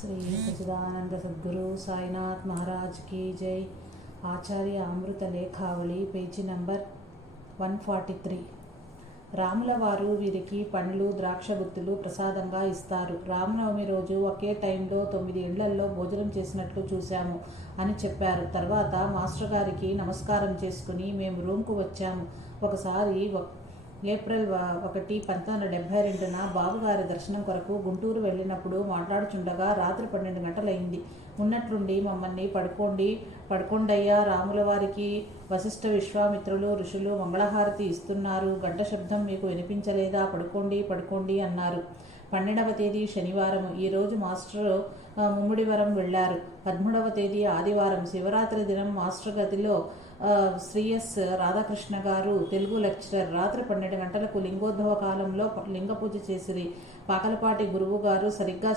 శ్రీ సచిదానంద సద్గురు సాయినాథ్ మహారాజ్ की जय। ఆచార్య అమృత లేఖావళి page number 143। రాముల వారు వీరికి పండ్లు ద్రాక్ష గుత్తులు ప్రసాదంగా ఇస్తారు. రామనవమి రోజు ఒకే టైంలో 9 ఇళ్లల్లో భోజనం చేసినట్లు చూశాము అని చెప్పారు. తర్వాత మాస్టర్ గారికి నమస్కారం చేసుకుని మేము రూమ్కు వచ్చాము. ఒకసారి ఏప్రిల్ 1, 1972న బాబుగారి దర్శనం కొరకు గుంటూరు వెళ్ళినప్పుడు మాట్లాడుచుండగా రాత్రి 12 గంటలైంది. ఉన్నట్లుండి మమ్మల్ని పడుకోండయ్యా, రాముల వారికి వశిష్ఠ విశ్వామిత్రులు ఋషులు మంగళహారతి ఇస్తున్నారు, గంట శబ్దం మీకు వినిపించలేదా, పడుకోండి అన్నారు. 12వ తేదీ శనివారం. ఈరోజు మాస్టర్ ముమ్మిడివరం వెళ్ళారు. 13వ తేదీ ఆదివారం. శివరాత్రి దినం మాస్టర్ గదిలో శ్రీ ఎస్ రాధాకృష్ణ గారు తెలుగు లెక్చరర్. రాత్రి 12 గంటలకు లింగోద్భవ కాలంలో లింగ పూజ చేసిరి. పాకలపాటి గురువు గారు సరిగ్గా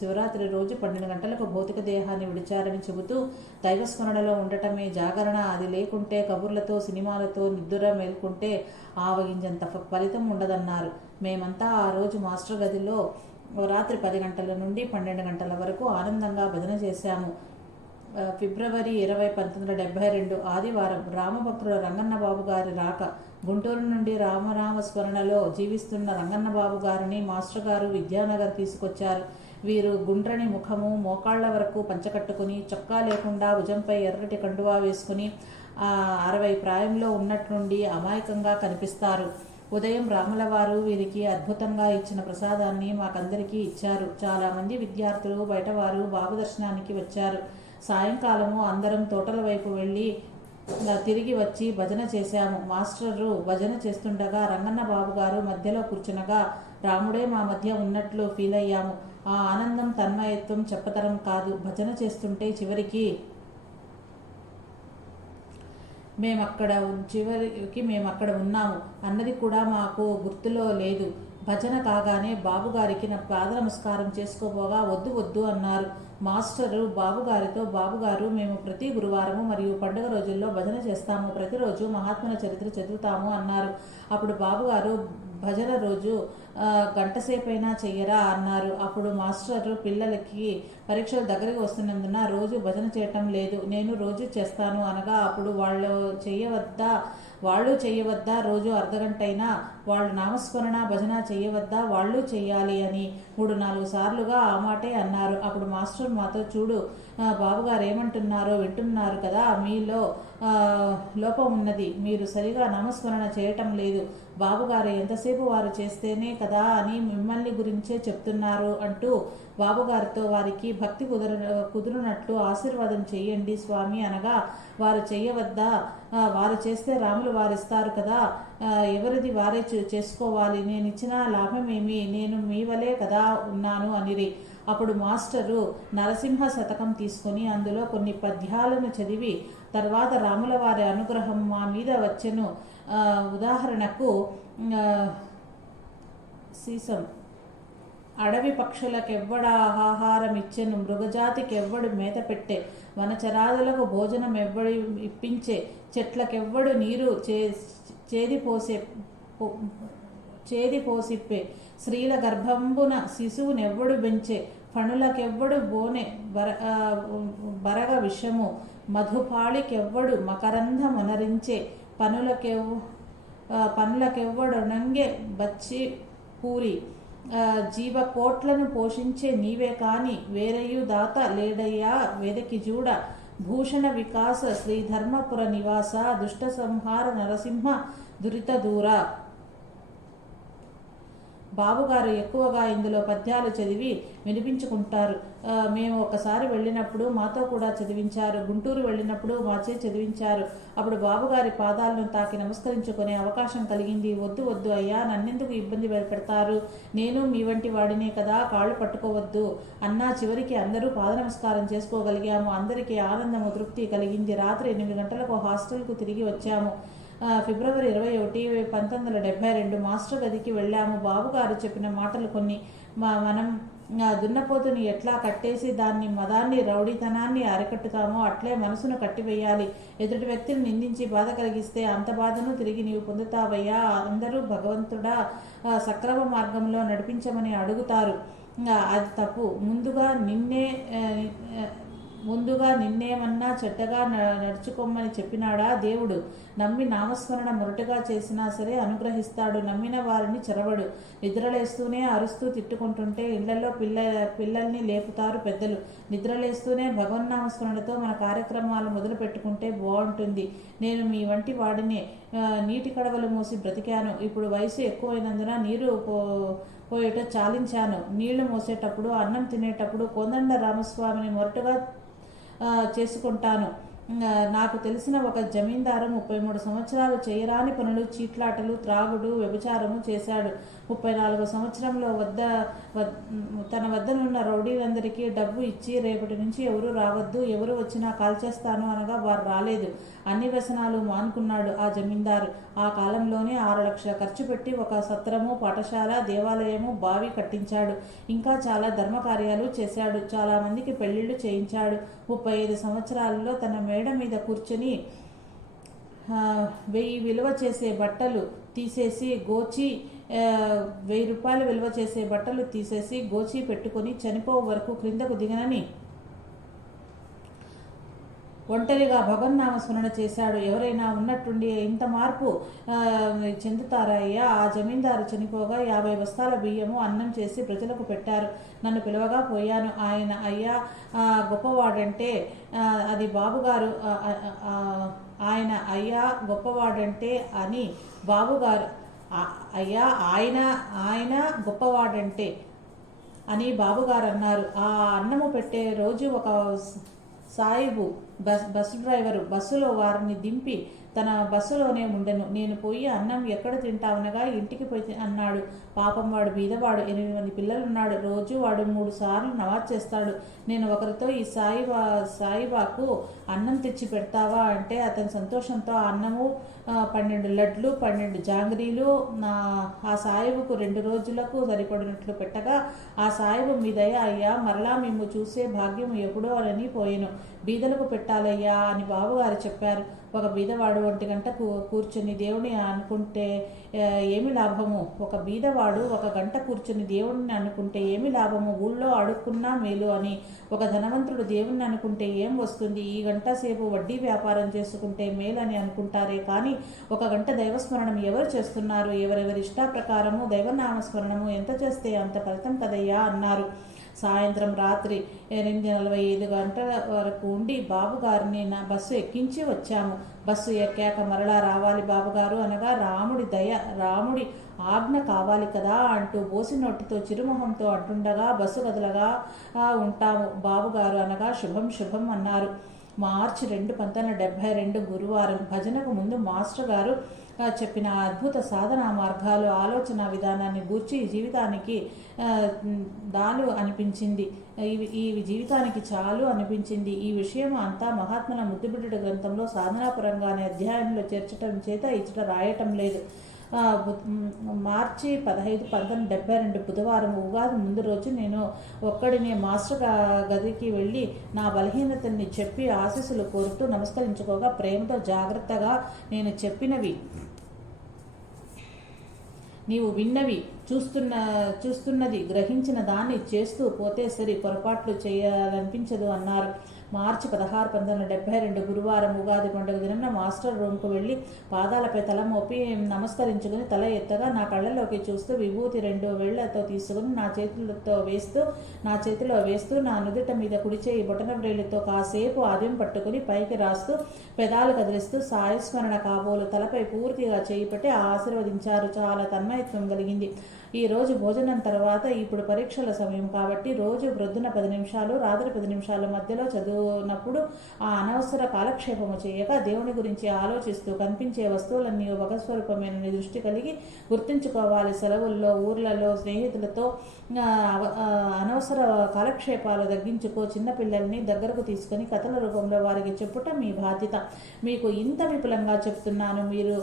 శివరాత్రి రోజు 12 గంటలకు భౌతిక దేహాన్ని విడిచారని చెబుతూ దైవస్మరణలో ఉండటమే జాగరణ, అది లేకుంటే కబుర్లతో సినిమాలతో నిద్ర మేల్కుంటే ఆవగింజంత ఫలితం ఉండదన్నారు. మేమంతా ఆ రోజు మాస్టర్ గదిలో రాత్రి 10 గంటల నుండి 12 గంటల వరకు ఆనందంగా భజన చేశాము. ఫిబ్రవరి 20, 1972 ఆదివారం. రామభక్తుల రంగన్నబాబు గారి రాక. గుంటూరు నుండి రామనామ స్మరణలో జీవిస్తున్న రంగన్నబాబు గారిని మాస్టర్ గారు విద్యానగర్ తీసుకొచ్చారు. వీరు గుండ్రని ముఖము, మోకాళ్ల వరకు పంచకట్టుకుని, చొక్కా లేకుండా భుజంపై ఎర్రటి కండువా వేసుకుని 60 ప్రాయంలో ఉన్నట్లుండి అమాయకంగా కనిపిస్తారు. ఉదయం రాముల వారు వీరికి అద్భుతంగా ఇచ్చిన ప్రసాదాన్ని మాకందరికీ ఇచ్చారు. చాలామంది విద్యార్థులు బయటవారు బాబు దర్శనానికి వచ్చారు. సాయంకాలము అందరం తోటల వైపు వెళ్ళి తిరిగి వచ్చి భజన చేశాము. మాస్టరు భజన చేస్తుండగా రంగన్న బాబు గారు మధ్యలో కూర్చునగా రాముడే మా మధ్య ఉన్నట్లు ఫీల్ అయ్యాము. ఆ ఆనందం తన్మయత్వం చెప్పతరం కాదు. భజన చేస్తుంటే చివరికి మేమక్కడ ఉన్నాము అన్నది కూడా మాకు గుర్తులో లేదు. భజన కాగానే బాబుగారికి నా పాద నమస్కారం చేసుకోబోగా వద్దు అన్నారు. మాస్టరు బాబుగారితో, బాబుగారు మేము ప్రతి గురువారము మరియు పండుగ రోజుల్లో భజన చేస్తాము, ప్రతిరోజు మహాత్ముల చరిత్ర చదువుతాము అన్నారు. అప్పుడు బాబుగారు భజన రోజు గంటసేపైనా చెయ్యరా అన్నారు. అప్పుడు మాస్టరు పిల్లలకి పరీక్షలు దగ్గరికి వస్తున్నందున రోజు భజన చేయటం లేదు, నేను రోజు చేస్తాను అనగా అప్పుడు వాళ్ళు చేయవద్దా, రోజు అర్ధగంట అయినా వాళ్ళు నామస్మరణ భజన చేయవద్దా, వాళ్ళు చెయ్యాలి అని 3-4 సార్లుగా ఆ మాటే అన్నారు. అప్పుడు మాస్టర్ మాతో, చూడు బాబుగారు ఏమంటున్నారో వింటున్నారు కదా, మీలో లోపం ఉన్నది, మీరు సరిగా నామస్మరణ చేయటం లేదు, బాబుగారు ఎంతసేపు వారు చేస్తేనే కదా అని మిమ్మల్ని గురించే చెప్తున్నారు అంటూ బాబుగారితో వారికి భక్తి కుదురునట్లు ఆశీర్వాదం చెయ్యండి స్వామి అనగా, వారు చెయ్యవద్దా, వారు చేస్తే రాములు వారిస్తారు కదా, ఎవరిది వారే చేసుకోవాలి, నేను ఇచ్చిన లాభమేమి, నేను మీ వలే కదా ఉన్నాను అనిరి. అప్పుడు మాస్టరు నరసింహ శతకం తీసుకొని అందులో కొన్ని పద్యాలను చదివి తర్వాత రాముల వారి అనుగ్రహం మా మీద వచ్చెను. ఉదాహరణకు సీసం, అడవి పక్షులకెవ్వడ ఆహారం ఇచ్చెను, మృగజాతికెవ్వడు మేత పెట్టే, వనచరాదులకు భోజనం ఎవ్వడి ఇప్పించే, చెట్లకెవ్వడు నీరు చేది పోసిప్పే, స్త్రీల గర్భంబున శిశువునెవ్వడు బెంచే, ఫణులకెవ్వడు బోనె బరగ విషము, మధుపాళికెవ్వడు మకరంధమునరించే, పనులకెవ్వడొనంగే బచ్చి పూరి, జీవకోట్లను పోషించే నీవే కాని వేరయు దాత లేడయ్యా వెదకి జూడ, భూషణ వికాస శ్రీధర్మపుర నివాస, దుష్ట సంహార నరసింహ దురిత దూర. బాబుగారు ఎక్కువగా ఇందులో పద్యాలు చదివి వినిపించుకుంటారు. మేము ఒకసారి వెళ్ళినప్పుడు మాతో కూడా చదివించారు. గుంటూరు వెళ్ళినప్పుడు మాచే చదివించారు. అప్పుడు బాబుగారి పాదాలను తాకి నమస్కరించుకునే అవకాశం కలిగింది. వద్దు అయ్యా, నన్నెందుకు ఇబ్బంది పెడతారు, నేను మీ వంటి వాడినే కదా, కాళ్ళు పట్టుకోవద్దు అన్నా. చివరికి అందరూ పాద నమస్కారం చేసుకోగలిగాము. అందరికీ ఆనందము, తృప్తి కలిగింది. రాత్రి 8 గంటలకు హాస్టల్కు తిరిగి వచ్చాము. ఫిబ్రవరి 21, 1972 మాస్టర్ గదికి వెళ్ళాము. బాబుగారు చెప్పిన మాటలు కొన్ని. మనం దున్నపోతుని ఎట్లా కట్టేసి దాన్ని మదాన్ని రౌడీతనాన్ని అరికట్టుతామో అట్లే మనసును కట్టివేయాలి. ఎదుటి వ్యక్తిని నిందించి బాధ కలిగిస్తే అంత బాధను తిరిగి నీవు పొందుతావయ్యా. అందరూ భగవంతుడా సక్రమ మార్గంలో నడిపించమని అడుగుతారు. అది తప్పు. ముందుగా నిన్నేమన్నా చెడ్డగా నడుచుకోమని చెప్పినాడా దేవుడు? నమ్మి నామస్మరణ మొరటుగా చేసినా సరే అనుగ్రహిస్తాడు. నమ్మిన వారిని చెరవడు. నిద్రలేస్తూనే అరుస్తూ తిట్టుకుంటుంటే ఇళ్లలో పిల్లల్ని లేపుతారు పెద్దలు. నిద్రలేస్తూనే భగవన్నామస్మరణతో మన కార్యక్రమాలు మొదలు పెట్టుకుంటే బాగుంటుంది. నేను మీ వంటి వాడినే. నీటి కడవలు మోసి బ్రతికాను. ఇప్పుడు వయసు ఎక్కువైనందున నీరు పోయేట చాలించాను. నీళ్లు మోసేటప్పుడు, అన్నం తినేటప్పుడు కోదండ రామస్వామిని మొరటుగా చేసుకుంటాను. నాకు తెలిసిన ఒక జమీందారు 33 సంవత్సరాలు చేయరాని పనులు, చీట్లాటలు, త్రాగుడు, వ్యభిచారము చేశాడు. 34 సంవత్సరంలో తన వద్దనున్న రౌడీలందరికీ డబ్బు ఇచ్చి రేపటి నుంచి ఎవరు రావద్దు, ఎవరు వచ్చినా కాల్చేస్తాను అనగా వారు రాలేదు. అన్ని వ్యసనాలు మానుకున్నాడు ఆ జమీందారు. ఆ కాలంలోనే 6 లక్షల ఖర్చు పెట్టి ఒక సత్రము, పాఠశాల, దేవాలయము, బావి కట్టించాడు. ఇంకా చాలా ధర్మకార్యాలు చేశాడు. చాలా మందికి పెళ్లిళ్లు చేయించాడు. 35 సంవత్సరాలలో తన మేడ మీద కూర్చొని 1000 విలువ చేసే బట్టలు తీసేసి గోచి 1000 రూపాయలు విలువ చేసే బట్టలు తీసేసి గోచి పెట్టుకొని చనిపో వరకు క్రిందకు దిగనని ఒంటరిగా భగవన్నామస్మరణ చేశాడు. ఎవరైనా ఉన్నట్టుండి ఇంత మార్పు చెందుతారయ్యా? ఆ జమీందారు చనిపోగా 50 బస్తాల బియ్యము, అన్నం చేసి ప్రజలకు పెట్టారు. నన్ను పిలవగా పోయాను. ఆయన అయ్యా గొప్పవాడంటే అది బాబుగారు, ఆయన అయ్యా గొప్పవాడంటే అని బాబుగారు, అయ్యా ఆయన గొప్పవాడంటే అని బాబుగారు అన్నారు. ఆ అన్నము పెట్టే రోజు ఒక సాయిబు బస్సు డ్రైవరు బస్సులో వారిని దింపి తన బస్సులోనే ఉండెను. నేను పోయి అన్నం ఎక్కడ తింటావనగా ఇంటికి పోయి అన్నాడు. పాపం వాడు బీదవాడు, 8 మంది పిల్లలున్నాడు. రోజు వాడు 3 సార్లు నమాజ్ చేస్తాడు. నేను ఒకరితో ఈ సాయిబాకు అన్నం తెచ్చి పెడతావా అంటే అతని సంతోషంతో ఆ అన్నము 12 లడ్లు, 12 జాంగ్రీలు ఆ సాయిబుకు 2 రోజులకు సరిపడినట్లు పెట్టగా, ఆ సాయిబు మీదయ అయ్యా మరలా మేము చూసే భాగ్యం ఎప్పుడో అని పోయెను. బీదలకు పెట్టాలయ్యా అని బాబుగారు చెప్పారు. ఒక బీదవాడు 1 గంట కూర్చొని దేవుని అనుకుంటే ఏమి లాభము? ఒక బీదవాడు 1 గంట కూర్చొని దేవుడిని అనుకుంటే ఏమి లాభము? ఊళ్ళో అడుక్కున్నా మేలు అని. ఒక ధనవంతుడు దేవుణ్ణి అనుకుంటే ఏం వస్తుంది? ఈ గంట సేపు వడ్డీ వ్యాపారం చేసుకుంటే మేలని అనుకుంటారే కానీ 1 గంట దైవస్మరణం ఎవరు చేస్తున్నారు? ఎవరెవరి ఇష్ట ప్రకారము దైవనామస్మరణము ఎంత చేస్తే అంత ఫలితం కదయ్యా అన్నారు. సాయంత్రం రాత్రి 8:45 గంటల వరకు ఉండి బాబుగారిని నా బస్సు ఎక్కించి వచ్చాము. బస్సు ఎక్కాక మరలా రావాలి బాబుగారు అనగా రాముడి ఆజ్ఞ కావాలి కదా అంటూ బోసి నోటితో చిరుమొహంతో అంటుండగా బస్సు కదలగా ఉంటాము బాబుగారు అనగా శుభం శుభం అన్నారు. మార్చి 2, 1972 గురువారం. భజనకు ముందు మాస్టర్ గారు చెప్పిన అద్భుత సాధనా మార్గాలు, ఆలోచన విధానాన్ని గూర్చి జీవితానికి దాలు అనిపించింది. ఈ జీవితానికి చాలు అనిపించింది. ఈ విషయం అంతా మహాత్ముల ముద్దుబిడ్డ గ్రంథంలో సాధనాపరంగా అనే అధ్యాయంలో చేర్చటం చేత ఇచ్చట రాయటం లేదు. మార్చి 15, 1972 బుధవారం ఉగాది ముందు రోజు నేను ఒక్కడినే మాస్టర్ గదికి వెళ్ళి నా బలహీనతని చెప్పి ఆశీస్సులు కోరుతూ నమస్కరించుకోగా ప్రేమతో జాగ్రత్తగా నేను చెప్పినవి నీవు విన్నవి చూస్తున్నది గ్రహించిన దాన్ని చేస్తూ పోతే సరి, పొరపాట్లు చేయాలనిపించదు అన్నారు. మార్చి 16, 1972 గురువారం ఉగాది పండుగ దినం మాస్టర్ రూమ్కు వెళ్ళి పాదాలపై తల మోపి నమస్కరించుకుని తల ఎత్తగా నా కళ్ళలోకి చూస్తూ విభూతి 2 వేళ్లతో తీసుకుని నా చేతిలో వేస్తూ నా నుదుట మీద కుడిచేయి బొటన వ్రేలితో కాసేపు ఆద్యం పట్టుకుని పైకి రాస్తూ పెదాలు కదిలిస్తూ సాయస్మరణ కాబోలు తలపై పూర్తిగా చేయి పెట్టి ఆశీర్వదించారు. చాలా తన్మయత్వం కలిగింది. ఈ రోజు భోజనం తర్వాత ఇప్పుడు పరీక్షల సమయం కాబట్టి రోజు ప్రొద్దున 10 నిమిషాలు, రాత్రి 10 నిమిషాల మధ్యలో చదువునప్పుడు ఆ అనవసర కాలక్షేపము చేయక దేవుని గురించి ఆలోచిస్తూ కనిపించే వస్తువులన్నీ భగస్వరూపమైన దృష్టి కలిగి గుర్తుంచుకోవాలి. సెలవుల్లో, ఊర్లలో స్నేహితులతో అనవసర కాలక్షేపాలు తగ్గించుకో. చిన్నపిల్లల్ని దగ్గరకు తీసుకుని కథల రూపంలో వారికి చెప్పుట మీ బాధ్యత. మీకు ఇంత విపులంగా చెప్తున్నాను. మీరు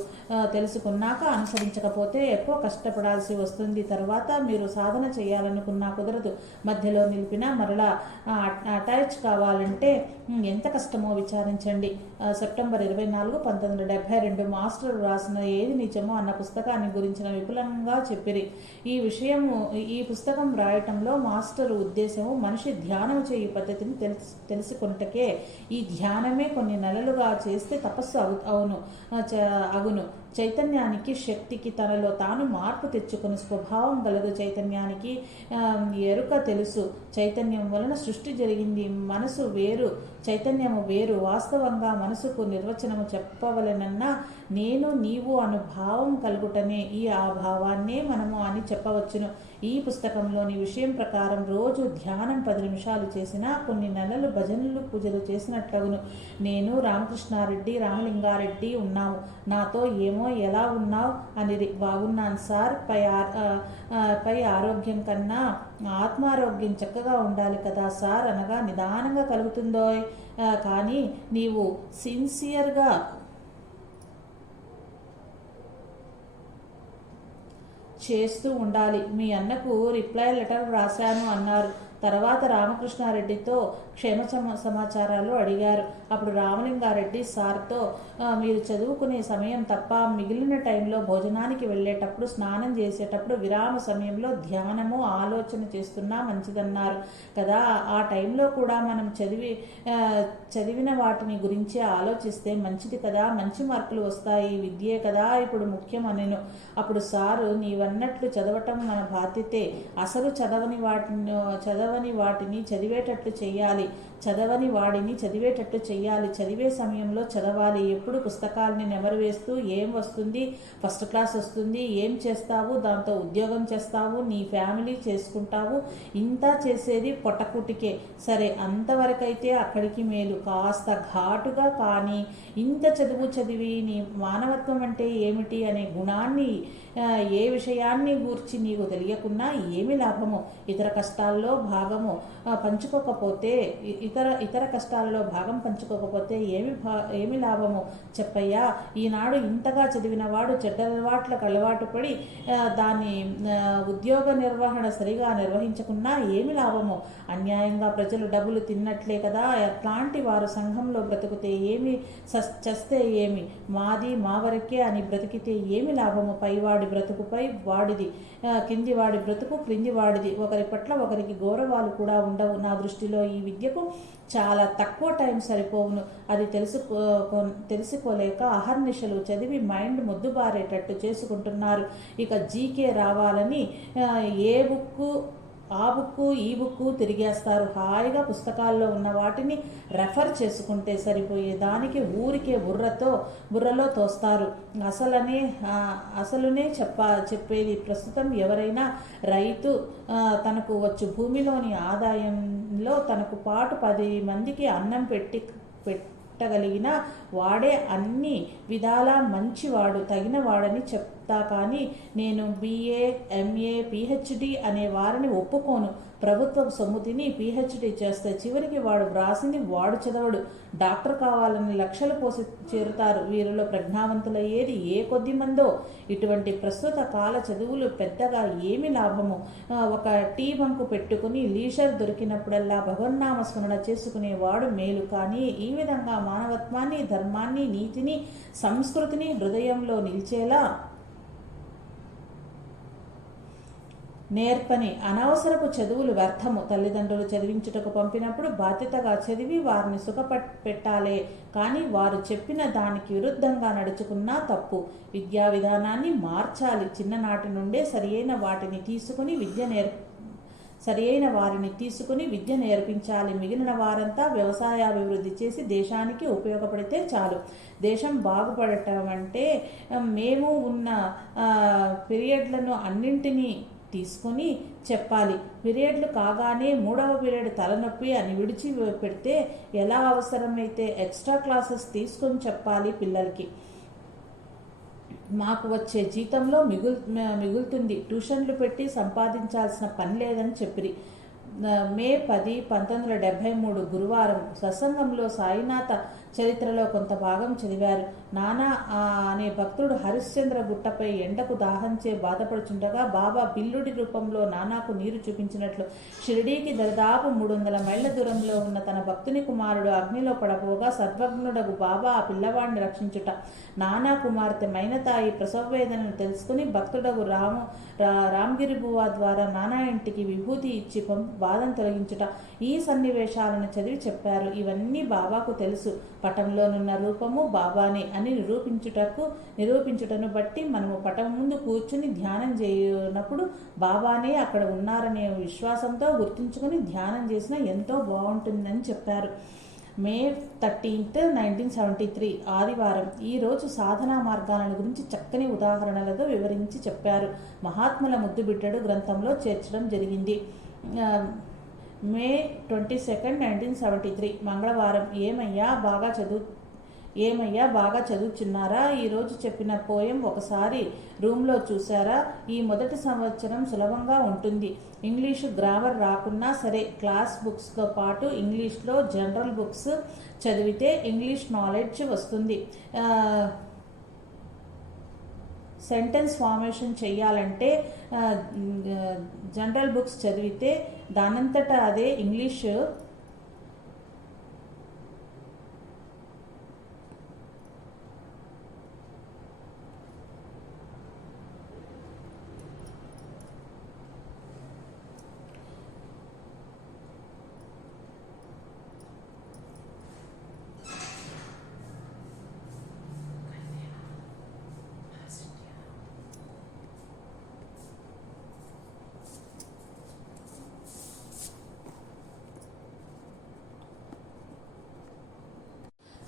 తెలుసుకున్నాక అనుసరించకపోతే ఎక్కువ కష్టపడాల్సి వస్తుంది. తర్వాత మీరు సాధన చేయాలనుకున్నా కుదరదు. మధ్యలో నిలిపినా మరలా అటాచ్ కావాలంటే ఎంత కష్టమో విచారించండి. సెప్టెంబర్ 24, 1972 మాస్టర్ రాసిన ఏది నిజమో అన్న పుస్తకాన్ని గురించిన విపులంగా చెప్పిరి. ఈ పుస్తకం రాయటంలో మాస్టర్ ఉద్దేశము మనిషి ధ్యానం చేయు పద్ధతిని తెలుసుకొనుటకే. ఈ ధ్యానమే కొన్ని నెలలుగా చేస్తే తపస్సు అగును. చైతన్యానికి, శక్తికి తనలో తాను మార్పు తెచ్చుకుని స్వభావం గలదు. చైతన్యానికి ఎరుక తెలుసు. చైతన్యం వలన సృష్టి జరిగింది. మనసు వేరు, చైతన్యము వేరు. వాస్తవంగా మనసుకు నిర్వచనము చెప్పవలనన్నా నేను నీవు అను భావం కలుగుటనే ఈ భావాన్నే మనము అని చెప్పవచ్చును. ఈ పుస్తకంలోని విషయం ప్రకారం రోజు ధ్యానం 10 నిమిషాలు చేసినా కొన్ని నెలలు భజనలు, పూజలు చేసినట్లగును. నేను, రామకృష్ణారెడ్డి, రామలింగారెడ్డి ఉన్నాము. నాతో ఏమో ఎలా ఉన్నావు అనిరి. బాగున్నాను సార్. పై ఆరోగ్యం కన్నా ఆత్మారోగ్యం చక్కగా ఉండాలి కదా సార్ అనగా నిదానంగా కలుగుతుందో కానీ నీవు సిన్సియర్గా చేస్తూ ఉండాలి. మీ అన్నకు రిప్లై లెటర్ రాశాను అన్నారు. తర్వాత రామకృష్ణారెడ్డితో క్షేమ సమాచారాలు అడిగారు. అప్పుడు రామలింగారెడ్డి సార్తో మీరు చదువుకునే సమయం తప్ప మిగిలిన టైంలో భోజనానికి వెళ్ళేటప్పుడు, స్నానం చేసేటప్పుడు, విరామ సమయంలో ధ్యానము, ఆలోచన చేస్తున్నా మంచిదన్నారు కదా. ఆ టైంలో కూడా మనం చదివిన వాటిని గురించి ఆలోచిస్తే మంచిది కదా, మంచి మార్కులు వస్తాయి. విద్యే కదా ఇప్పుడు ముఖ్యం అనెను. అప్పుడు సారు నీవన్నట్లు చదవటం మన బాధ్యతే. అసలు చదవని వాటిని చదివేటట్లు చెయ్యాలి. చదవని వాడిని చదివేటట్టు చెయ్యాలి. చదివే సమయంలో చదవాలి. ఎప్పుడు పుస్తకాలని నెమరు వేస్తూ ఏం వస్తుంది, ఫస్ట్ క్లాస్ వస్తుంది, ఏం చేస్తావు, దాంతో ఉద్యోగం చేస్తావు, నీ ఫ్యామిలీ చేసుకుంటావు, ఇంత చేసేది పొట్టకుటికే. సరే, అంతవరకైతే అక్కడికి మేలు. కాస్త ఘాటుగా కానీ ఇంత చదివి నీ మానవత్వం అంటే ఏమిటి అనే గుణాన్ని, ఏ విషయాన్ని గూర్చి నీకు తెలియకున్నా ఏమి లాభము? ఇతర కష్టాల్లో భాగము పంచుకోకపోతే ఇతర కష్టాలలో భాగం పంచుకోకపోతే ఏమి లాభము చెప్పయ్యా? ఈనాడు ఇంతగా చదివిన వాడు చెడ్డలవాట్లకు అలవాటు పడి దాని ఉద్యోగ నిర్వహణ సరిగా నిర్వహించకున్నా ఏమి లాభము? అన్యాయంగా ప్రజలు డబ్బులు తిన్నట్లే కదా. అట్లాంటి వారు సంఘంలో బ్రతుకుతే ఏమి, చస్తే ఏమి, మాది మా వరకే అని బ్రతికితే ఏమి లాభము? పైవాడి బ్రతుకుపై వాడిది, కింది వాడి బ్రతుకు క్రింది వాడిది. ఒకరి పట్ల ఒకరికి గౌరవాలు కూడా ఉండవు. నా దృష్టిలో ఈ విద్యకు చాలా తక్కువ టైం సరిపోవును. అది తెలుసుకోలేక అహర్నిశలు చదివి మైండ్ మొద్దుబారేటట్టు చేసుకుంటున్నారు. ఇక జీకే రావాలని ఏ బుక్కు ఆ బుక్కు ఈ బుక్కు తిరిగేస్తారు. హాయిగా పుస్తకాల్లో ఉన్న వాటిని రెఫర్ చేసుకుంటే సరిపోయే దానికి ఊరికే బుర్రలో తోస్తారు. అసలునే చెప్పేది ప్రస్తుతం ఎవరైనా రైతు తనకు వచ్చు భూమిలోని ఆదాయంలో తనకు పాటు 10 మందికి అన్నం పెట్టగలిగిన వాడే అన్ని విధాలా మంచివాడు, తగిన వాడని చెప్తా. కానీ నేను BA, MA, PhD అనే వారిని ఒప్పుకోను. ప్రభుత్వ సొమ్ము తిని PhD చేస్తే చివరికి వాడు వ్రాసింది వాడు చదవడు. డాక్టర్ కావాలని లక్షలు పోసి చేరుతారు. వీరిలో ప్రజ్ఞావంతులయ్యేది ఏ కొద్ది మందో. ఇటువంటి ప్రస్తుత కాల చదువులు పెద్దగా ఏమి లాభము? ఒక టీ బంకు పెట్టుకుని లీజర్ దొరికినప్పుడల్లా భగవన్నామ స్మరణ చేసుకునేవాడు మేలు. కానీ ఈ విధంగా మానవత్వాన్ని, ధర్మాన్ని, నీతిని, సంస్కృతిని హృదయంలో నిలిచేలా నేర్పని అనవసరపు చదువులు వ్యర్థము. తల్లిదండ్రులు చదివించుటకు పంపినప్పుడు బాధ్యతగా చదివి వారిని సుఖపెట్టాలే కానీ వారు చెప్పిన దానికి విరుద్ధంగా నడుచుకున్నా తప్పు. విద్యా విధానాన్ని మార్చాలి. చిన్ననాటి నుండే సరియైన వారిని తీసుకుని విద్య నేర్పించాలి. మిగిలిన వారంతా వ్యవసాయాభివృద్ధి చేసి దేశానికి ఉపయోగపడితే చాలు. దేశం బాగుపడటం అంటే మేము ఉన్న పీరియడ్లను అన్నింటినీ తీసుకొని చెప్పాలి. పీరియడ్లు కాగానే 3వ పీరియడ్ తలనొప్పి అని విడిచి పెడితే ఎలా? అవసరమైతే ఎక్స్ట్రా క్లాసెస్ తీసుకొని చెప్పాలి పిల్లలకి. మాకు వచ్చే జీతంలో మిగులుతుంది. ట్యూషన్లు పెట్టి సంపాదించాల్సిన పని లేదని చెప్పిరి. మే 10, 1973 గురువారం సత్సంగంలో సాయినాథ చరిత్రలో కొంత భాగం చదివారు. నానా అనే భక్తుడు హరిశ్చంద్ర గుట్టపై ఎండకు దాహంచే బాధపడుచుండగా బాబా బిల్లుడి రూపంలో నానాకు నీరు చూపించినట్లు షిరిడీకి దరిదాపు 300 మైళ్ళ దూరంలో ఉన్న తన భక్తుని కుమారుడు అగ్నిలో పడపోగా సర్వజ్ఞుడగు బాబా ఆ పిల్లవాడిని రక్షించుట. నానా కుమార్తె మైనతాయి ప్రసవ వేదనను తెలుసుకుని భక్తుడగు రామగిరి బువా ద్వారా నానా ఇంటికి విభూతి ఇచ్చి బాధను తొలగించుట. ఈ సన్నివేశాలను చదివి చెప్పారు. ఇవన్నీ బాబాకు తెలుసు. పటంలోనున్న రూపము బాబానే అని నిరూపించుటను బట్టి మనము పటం ముందు కూర్చుని ధ్యానం చేయనప్పుడు బాబానే అక్కడ ఉన్నారనే విశ్వాసంతో గుర్తుంచుకొని ధ్యానం చేసినా ఎంతో బాగుంటుందని చెప్పారు. మే 13, 1973 ఆదివారం ఈరోజు సాధనా మార్గాల గురించి చక్కని ఉదాహరణలతో వివరించి చెప్పారు. మహాత్ముల ముద్దుబిడ్డడు గ్రంథంలో చేర్చడం జరిగింది. మే 22, 1973 మంగళవారం ఏమయ్యా బాగా చదువుచున్నారా? ఈరోజు చెప్పిన పోయం ఒకసారి రూమ్లో చూసారా? ఈ మొదటి సంవత్సరం సులభంగా ఉంటుంది. ఇంగ్లీషు గ్రామర్ రాకున్నా సరే క్లాస్ బుక్స్తో పాటు ఇంగ్లీష్లో జనరల్ బుక్స్ చదివితే ఇంగ్లీష్ నాలెడ్జ్ వస్తుంది. సెంటెన్స్ ఫార్మేషన్ చేయాలంటే జనరల్ బుక్స్ చదివితే దానంతటా అదే ఇంగ్లీష్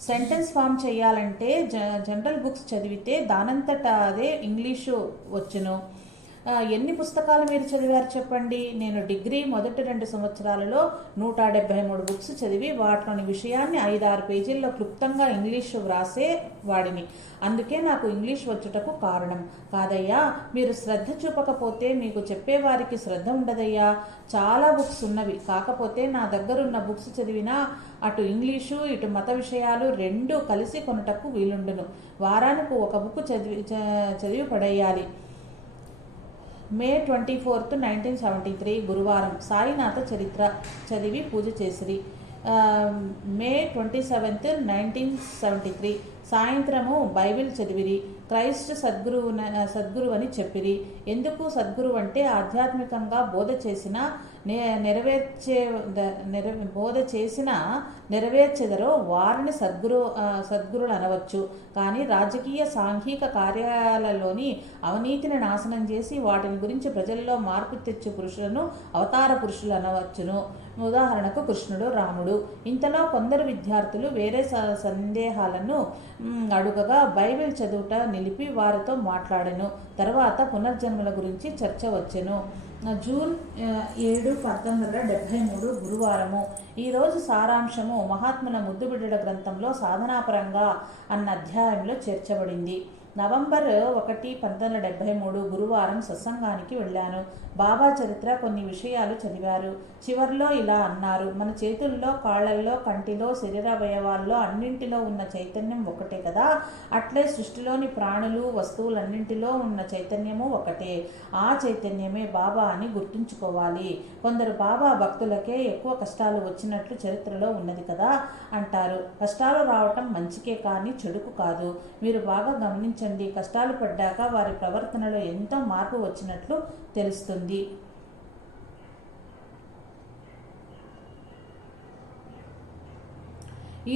సెంటెన్స్ ఫామ్ చేయాలంటే జనరల్ బుక్స్ చదివితే దానంతటా అదే ఇంగ్లీషు వచ్చును. ఎన్ని పుస్తకాలు మీరు చదివారు చెప్పండి? నేను డిగ్రీ మొదటి 2 సంవత్సరాలలో 173 బుక్స్ చదివి వాటిలోని విషయాన్ని 5-6 పేజీల్లో క్లుప్తంగా ఇంగ్లీషు వ్రాసే వాడిని. అందుకే నాకు ఇంగ్లీష్ వచ్చుటకు కారణం. కాదయ్యా, మీరు శ్రద్ధ చూపకపోతే మీకు చెప్పేవారికి శ్రద్ధ ఉండదయ్యా. చాలా బుక్స్ ఉన్నవి, కాకపోతే నా దగ్గరున్న బుక్స్ చదివినా అటు ఇంగ్లీషు ఇటు మత విషయాలు రెండూ కలిసి కొనుటకు వీలుండును. వారానికి ఒక బుక్ చదివి పడేయాలి. మే 24, 1973 గురువారం సాయినాథ చరిత్ర చదివి పూజ చేసిరి. మే 27, 1973 సాయంత్రము బైబిల్ చదివిరి. క్రైస్ట్ సద్గురు అని చెప్పిరి. ఎందుకు సద్గురు అంటే ఆధ్యాత్మికంగా బోధ చేసిన నెరవేర్చెదరో వారిని సద్గురులు అనవచ్చు. కానీ రాజకీయ సాంఘిక కార్యాలలోని అవినీతిని నాశనం చేసి వాటిని గురించి ప్రజల్లో మార్పు తెచ్చు పురుషులను అవతార పురుషులు అనవచ్చును. ఉదాహరణకు కృష్ణుడు, రాముడు. ఇంతలో కొందరు విద్యార్థులు వేరే సందేహాలను అడుగగా బైబిల్ చదువుట నిలిపి వారితో మాట్లాడెను. తర్వాత పునర్జన్మల గురించి చర్చ వచ్చెను. జూన్ 7, 1973 గురువారము. ఈరోజు సారాంశము మహాత్ముల ముద్దుబిడ్డల గ్రంథంలో సాధనాపరంగా అన్న అధ్యాయంలో చేర్చబడింది. నవంబర్ 1, 1973 గురువారం సత్సంగానికి వెళ్ళాను. బాబా చరిత్ర కొన్ని విషయాలు చదివారు. చివర్లో ఇలా అన్నారు: మన చేతుల్లో, కాళ్లల్లో, కంటిలో, శరీరావయవాల్లో అన్నింటిలో ఉన్న చైతన్యం ఒకటే కదా. అట్లే సృష్టిలోని ప్రాణులు, వస్తువులన్నింటిలో ఉన్న చైతన్యము ఒకటే. ఆ చైతన్యమే బాబా అని గుర్తుంచుకోవాలి. కొందరు బాబా భక్తులకే ఎక్కువ కష్టాలు వచ్చినట్లు చరిత్రలో ఉన్నది కదా అంటారు. కష్టాలు రావటం మంచికే కానీ చెడుకు కాదు. మీరు బాగా గమనించండి. కష్టాలు పడ్డాక వారి ప్రవర్తనలో ఎంతో మార్పు వచ్చినట్లు తెలుస్తుంది.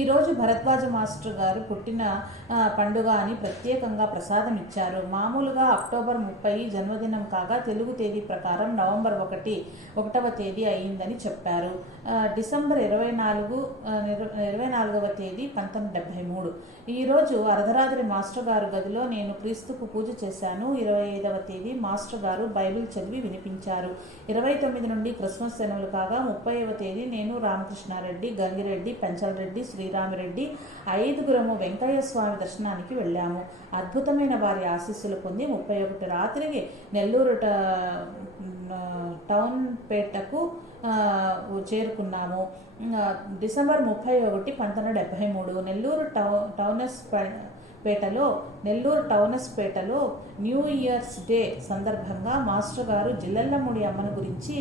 ఈరోజు భరద్వాజ మాస్టర్ గారు పుట్టిన పండుగ అని ప్రత్యేకంగా ప్రసాదం ఇచ్చారు. మామూలుగా అక్టోబర్ 30 జన్మదినం కాగా తెలుగు తేదీ ప్రకారం నవంబర్ 1వ తేదీ అయిందని చెప్పారు. డిసెంబర్ 24వ తేదీ 1973. ఈరోజు అర్ధరాత్రి మాస్టర్ గారు గదిలో నేను క్రీస్తుకు పూజ చేశాను. 25వ తేదీ మాస్టర్ గారు బైబిల్ చదివి వినిపించారు. 29 నుండి క్రిస్మస్ సెలవులు కాగా 30వ తేదీ నేను రామకృష్ణారెడ్డి, గంగిరెడ్డి, పెంచలరెడ్డి, శ్రీరామిరెడ్డి 5గురము వెంకయ్య స్వామి దర్శనానికి వెళ్ళాము. అద్భుతమైన వారి ఆశీస్సులు పొంది 31 రాత్రికి నెల్లూరు టౌన్ పేటకు చేరుకున్నాము. డిసెంబర్ 31, 1973 నెల్లూరు టౌనస్పేటలో న్యూ ఇయర్స్ డే సందర్భంగా మాస్టర్ గారు జిల్లెళ్లమూడి అమ్మను గురించి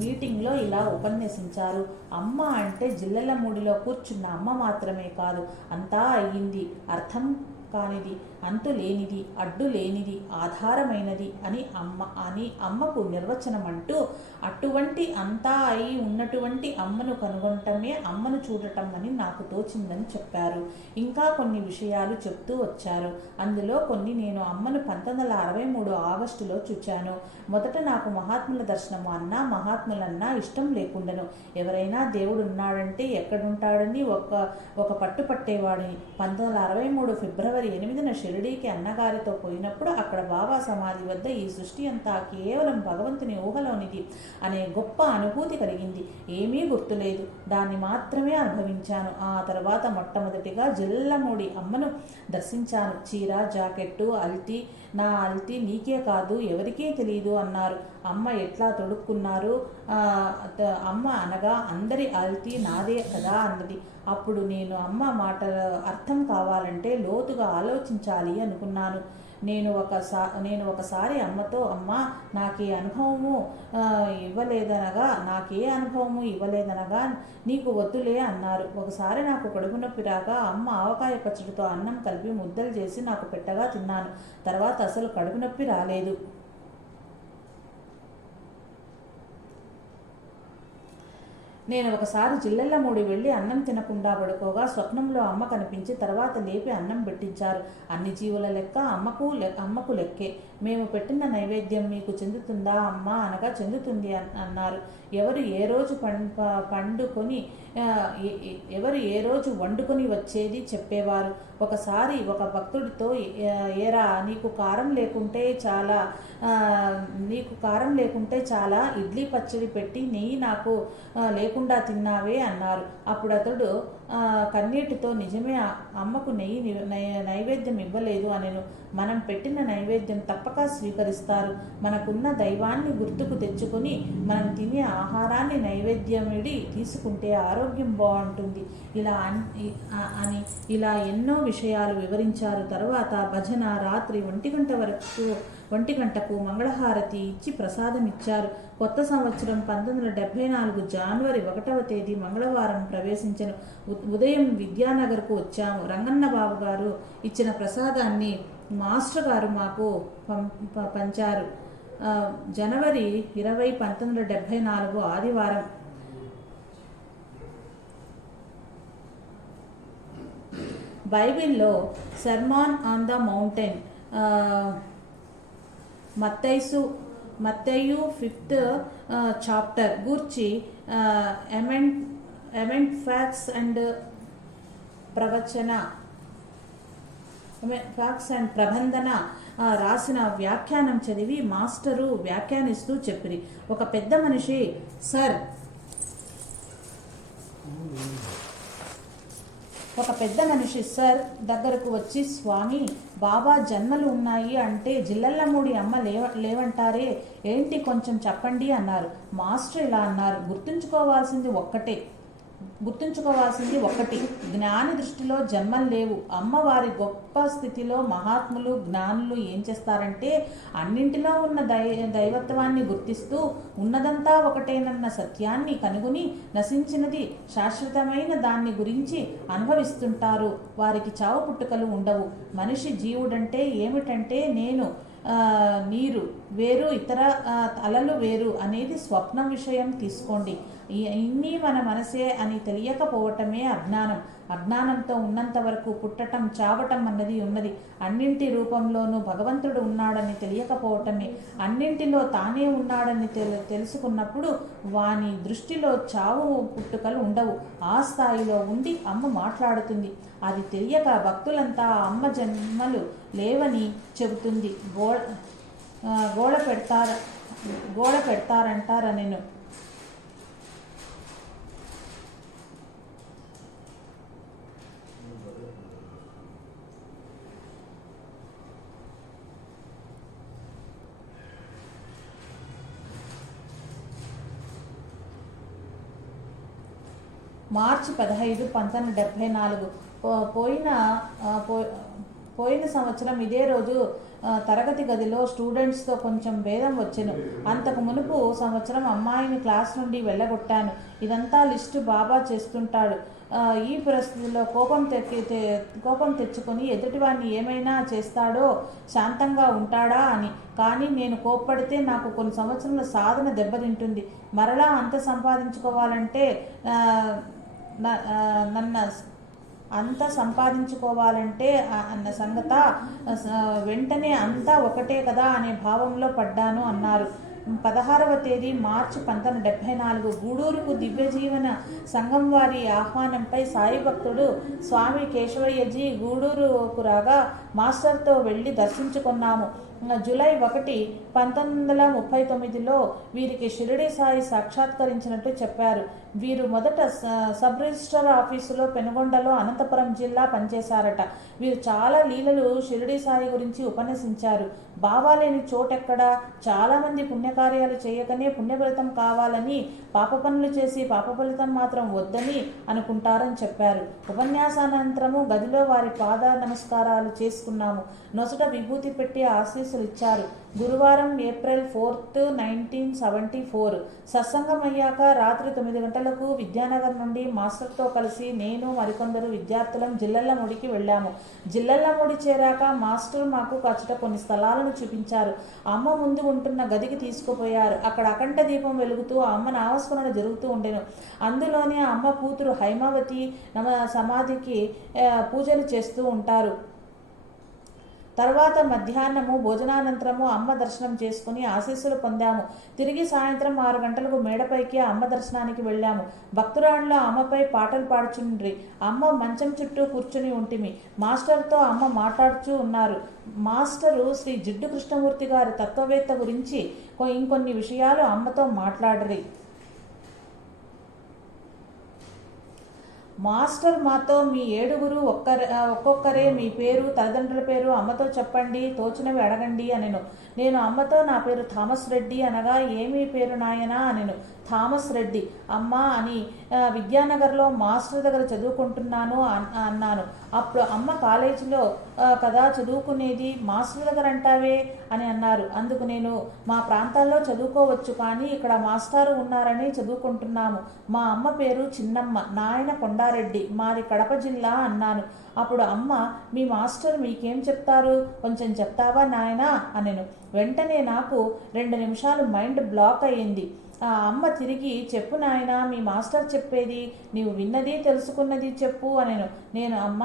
మీటింగ్లో ఇలా ఉపన్యసించారు. అమ్మ అంటే జిల్లెళ్లమూడిలో కూర్చున్న అమ్మ మాత్రమే కాదు, అంతా అయ్యింది, అర్థం కానిది, అంతు లేనిది, అడ్డు లేనిది, ఆధారమైనది అని అమ్మకు నిర్వచనం అంటూ, అటువంటి అంతా అయి ఉన్నటువంటి అమ్మను కనుగొనటమే అమ్మను చూడటం అని నాకు తోచిందని చెప్పారు. ఇంకా కొన్ని విషయాలు చెప్తూ వచ్చారు. అందులో కొన్ని నేను అమ్మను 1963 ఆగస్టులో చూచాను. మొదట నాకు మహాత్ముల దర్శనము అన్నా మహాత్ములన్నా ఇష్టం లేకుండెను. ఎవరైనా దేవుడు ఉన్నాడంటే ఎక్కడుంటాడని ఒక పట్టుపట్టేవాడిని. 1963 ఫిబ్రవరి 8న షిరిడీకి అన్నగారితో పోయినప్పుడు అక్కడ బాబా సమాధి వద్ద ఈ సృష్టి అంతా కేవలం భగవంతుని ఊహలోనిది అనే గొప్ప అనుభూతి కలిగింది. ఏమీ గుర్తులేదు, దాన్ని మాత్రమే అనుభవించాను. ఆ తర్వాత మొట్టమొదటిగా జిల్లెళ్లమూడి అమ్మను దర్శించాను. చీర, జాకెట్టు, అల్తి, నా అల్తి నీకే కాదు ఎవరికీ తెలియదు అన్నారు. అమ్మ ఎట్లా తొడుక్కున్నారు? అమ్మ అనగా అందరి అల్తి నాదే కదా అన్నది. అప్పుడు నేను అమ్మ మాటల అర్థం కావాలంటే లోతుగా ఆలోచించాలి అనుకున్నాను. నేను ఒకసారి అమ్మతో, అమ్మ నాకే అనుభవము ఇవ్వలేదనగా నీకు వద్దులే అన్నారు. ఒకసారి నాకు కడుపు నొప్పి రాగా అమ్మ ఆవకాయ పచ్చడితో అన్నం కలిపి ముద్దలు చేసి నాకు పెట్టగా తిన్నాను. తర్వాత అసలు కడుపు నొప్పి రాలేదు. నేను ఒకసారి జిల్లెళ్లమూడి వెళ్ళి అన్నం తినకుండా పడుకోగా స్వప్నంలో అమ్మ కనిపించి తర్వాత లేపి అన్నం పెట్టించారు. అన్ని జీవుల లెక్క అమ్మకు లెక్కే. మేము పెట్టిన నైవేద్యం మీకు చెందుతుందా అమ్మ అనగా చెందుతుంది అన్నారు. ఎవరు ఏ రోజు వండుకొని వచ్చేది చెప్పేవారు. ఒకసారి ఒక భక్తుడితో, ఏరా నీకు కారం లేకుంటే చాలా ఇడ్లీ పచ్చడి పెట్టి నెయ్యి నాకు లేకుండా తిన్నావే అన్నారు. అప్పుడు అతడు కన్నీటితో, నిజమే, అమ్మకు నైవేద్యం ఇవ్వలేదు అనెను. మనం పెట్టిన నైవేద్యం తప్పక స్వీకరిస్తారు. మనకున్న దైవాన్ని గుర్తుకు తెచ్చుకొని మనం తినే ఆహారాన్ని నైవేద్యమిడి తీసుకుంటే ఆరోగ్యం బాగుంటుంది ఇలా ఎన్నో విషయాలు వివరించారు. తర్వాత భజన రాత్రి 1 గంటకు మంగళహారతి ఇచ్చి ప్రసాదం ఇచ్చారు. కొత్త సంవత్సరం 1974 జనవరి 1వ తేదీ మంగళవారం ప్రవేశించను. ఉదయం విద్యానగర్కు వచ్చాము. రంగన్న బాబు గారు ఇచ్చిన ప్రసాదాన్ని మాస్టర్ గారు మాకు పంచారు. జనవరి 20, 1974 ఆదివారం. బైబిల్లో సర్మాన్ on the mountain Mattayi 5th chapter గూర్చి ఎమెంట్ ఫ్యాక్ట్స్ అండ్ ప్రబంధన రాసిన వ్యాఖ్యానం చదివి మాస్టరు వ్యాఖ్యానిస్తూ చెప్పిరి. ఒక పెద్ద మనిషి సార్ దగ్గరకు వచ్చి, స్వామి, బాబా జన్మలు ఉన్నాయి అంటే జిల్లెళ్లమూడి అమ్మ లేవంటారే ఏంటి, కొంచెం చెప్పండి అన్నారు. మాస్టర్ ఇలా అన్నారు, గుర్తుంచుకోవాల్సింది ఒక్కటి, జ్ఞాని దృష్టిలో జన్మలు లేవు. అమ్మవారి గొప్ప స్థితిలో మహాత్ములు జ్ఞానులు ఏం చేస్తారంటే అన్నింటిలో ఉన్న దైవత్వాన్ని గుర్తిస్తూ ఉన్నదంతా ఒకటేనన్న సత్యాన్ని కనుగొని నశించినది శాశ్వతమైన దాన్ని గురించి అనుభవిస్తుంటారు. వారికి చావు పుట్టుకలు ఉండవు. మనిషి జీవుడంటే ఏమిటంటే నేను, నీరు వేరు, ఇతర అలలు వేరు అనేది స్వప్నం విషయం తీసుకోండి. ఇన్ని మన మనసే అని తెలియకపోవటమే అజ్ఞానం. అజ్ఞానంతో ఉన్నంత వరకు పుట్టటం, చావటం అన్నది ఉన్నది. అన్నింటి రూపంలోనూ భగవంతుడు ఉన్నాడని తెలియకపోవటమే. అన్నింటిలో తానే ఉన్నాడని తెలుసుకున్నప్పుడు వాని దృష్టిలో చావు పుట్టుకలు ఉండవు. ఆ స్థాయిలో ఉండి అమ్మ మాట్లాడుతుంది. అది తెలియక భక్తులంతా అమ్మ జన్మలు లేవని చెబుతుంది గోడ పెడతారంటారా నేను. మార్చి 15, 1974. పోయిన సంవత్సరం ఇదే రోజు తరగతి గదిలో స్టూడెంట్స్తో కొంచెం భేదం వచ్చెను. అంతకు మునుపు సంవత్సరం అమ్మాయిని క్లాస్ నుండి వెళ్ళగొట్టాను. ఇదంతా లిస్టు బాబా చేస్తుంటాడు. ఈ పరిస్థితిలో కోపం తెచ్చుకొని ఎదుటివాడిని ఏమైనా చేస్తాడో శాంతంగా ఉంటాడా అని. కానీ నేను కోప్పడితే నాకు కొన్ని సంవత్సరాల సాధన దెబ్బతింటుంది. మరలా అంత సంపాదించుకోవాలంటే అన్న సంగత వెంటనే అంతా ఒకటే కదా అనే భావంలో పడ్డాను అన్నారు. 16వ తేదీ మార్చి 1974 గూడూరుకు దివ్యజీవన సంఘం వారి ఆహ్వానంపై సాయి భక్తుడు స్వామి కేశవయ్యజీ గూడూరుకు రాగా మాస్టర్తో వెళ్ళి దర్శించుకున్నాము. జూలై 1, 1939లో వీరికి షిరిడి సాయి సాక్షాత్కరించినట్టు చెప్పారు. వీరు మొదట సబ్ రిజిస్టర్ ఆఫీసులో పెనుగొండలో అనంతపురం జిల్లా పనిచేశారట. వీరు చాలా లీలలు షిరిడి సాయి గురించి ఉపన్యసించారు. బావాలేని చోటెక్కడా. చాలామంది పుణ్యకార్యాలు చేయకనే పుణ్యఫలితం కావాలని, పాప పనులు చేసి పాప ఫలితం మాత్రం వద్దని అనుకుంటారని చెప్పారు. ఉపన్యాసానంతరము గదిలో వారి పాద నమస్కారాలు చేసుకున్నాము. నొసట విభూతి పెట్టి ఆశీస్సులు ఇచ్చారు. గురువారం ఏప్రిల్ 4, 1974 సత్సంగం అయ్యాక రాత్రి 9 గంటలకు విద్యానగర్ నుండి మాస్టర్తో కలిసి నేను మరికొందరు విద్యార్థులం జిల్లెళ్లముడికి వెళ్ళాము. జిల్లెళ్లముడి చేరాక మాస్టర్ మాకు అచ్చట కొన్ని స్థలాలను చూపించారు. అమ్మ ముందు ఉంటున్న గదికి తీసుకుపోయారు. అక్కడ అఖండ దీపం వెలుగుతూ అమ్మ నామస్మరణ జరుగుతూ ఉండెను. అందులోనే అమ్మ కూతురు హైమావతి సమాధికి పూజలు చేస్తూ ఉంటారు. తర్వాత మధ్యాహ్నము భోజనానంతరము అమ్మ దర్శనం చేసుకుని ఆశీస్సులు పొందాము. తిరిగి సాయంత్రం 6 గంటలకు మేడపైకి అమ్మ దర్శనానికి వెళ్ళాము. భక్తురాళ్ళలో అమ్మపై పాటలు పాడుచుండ్రి. అమ్మ మంచం చుట్టూ కూర్చుని ఉంటిమి. మాస్టర్తో అమ్మ మాట్లాడుతూ ఉన్నారు. మాస్టరు శ్రీ జిడ్డు కృష్ణమూర్తి గారి తత్వవేత్త గురించి ఇంకొన్ని విషయాలు అమ్మతో మాట్లాడరి. మాస్టర్ మాతో మీ 7గురు ఒక్కొక్కరే మీ పేరు, తల్లిదండ్రుల పేరు అమ్మతో చెప్పండి, తోచినవి అడగండి అనెను. నేను అమ్మతో నా పేరు థామస్ రెడ్డి అనగా ఏమీ పేరు నాయనా అనెను. థామస్ రెడ్డి అమ్మ అని విద్యానగర్లో మాస్టర్ దగ్గర చదువుకుంటున్నాను అన్నాను. అప్పుడు అమ్మ కాలేజీలో కదా చదువుకునేది, మాస్టర్ దగ్గర అంటావే అని అన్నారు. అందుకు నేను మా ప్రాంతాల్లో చదువుకోవచ్చు కానీ ఇక్కడ మాస్టారు ఉన్నారని చదువుకుంటున్నాము. మా అమ్మ పేరు చిన్నమ్మ, నాయన కొండారెడ్డి, మాది కడప జిల్లా అన్నాను. అప్పుడు అమ్మ మీ మాస్టర్ మీకేం చెప్తారు, కొంచెం చెప్తావా నాయనా అనెను. వెంటనే నాకు 2 నిమిషాలు మైండ్ బ్లాక్ అయ్యింది. ఆ అమ్మ తిరిగి చెప్పు నాయనా, మీ మాస్టర్ చెప్పేది నీవు విన్నది తెలుసుకున్నది చెప్పు అనెను. నేను అమ్మ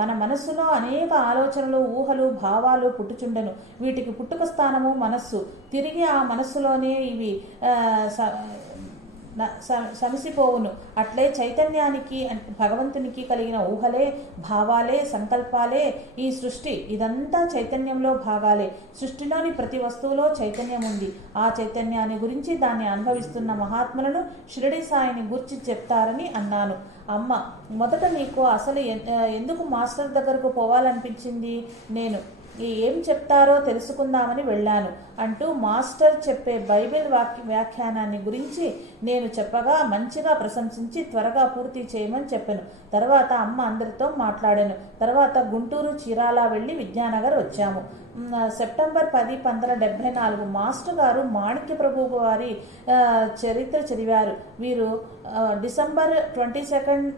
మన మనస్సులో అనేక ఆలోచనలు, ఊహలు, భావాలు పుట్టుచుండెను. వీటికి పుట్టుక స్థానము మనస్సు. తిరిగి ఆ మనస్సులోనే ఇవి సమసిపోవును. అట్లే చైతన్యానికి భగవంతునికి కలిగిన ఊహలే, భావాలే, సంకల్పాలే ఈ సృష్టి. ఇదంతా చైతన్యంలో భాగాలే. సృష్టిలోని ప్రతి వస్తువులో చైతన్యం ఉంది. ఆ చైతన్యాన్ని గురించి దాన్ని అనుభవిస్తున్న మహాత్ములను షిరిడి సాయిని గురించి చెప్తారని అన్నాను. అమ్మ మొదట నీకు అసలు ఎందుకు మాస్టర్ దగ్గరకు పోవాలనిపించింది? నేను ఏం చెప్తారో తెలుసుకుందామని వెళ్ళాను అంటూ మాస్టర్ చెప్పే బైబిల్ వ్యాఖ్యానాన్ని గురించి నేను చెప్పగా మంచిగా ప్రశంసించి త్వరగా పూర్తి చేయమని చెప్పాను. తర్వాత అమ్మ అందరితో మాట్లాడాను. తర్వాత గుంటూరు, చీరాల వెళ్ళి విద్యానగర్ వచ్చాము. సెప్టెంబర్ 10, 1974 మాస్టర్ గారు మాణిక్య ప్రభు వారి చరిత్ర చదివారు. వీరు డిసెంబర్ 22,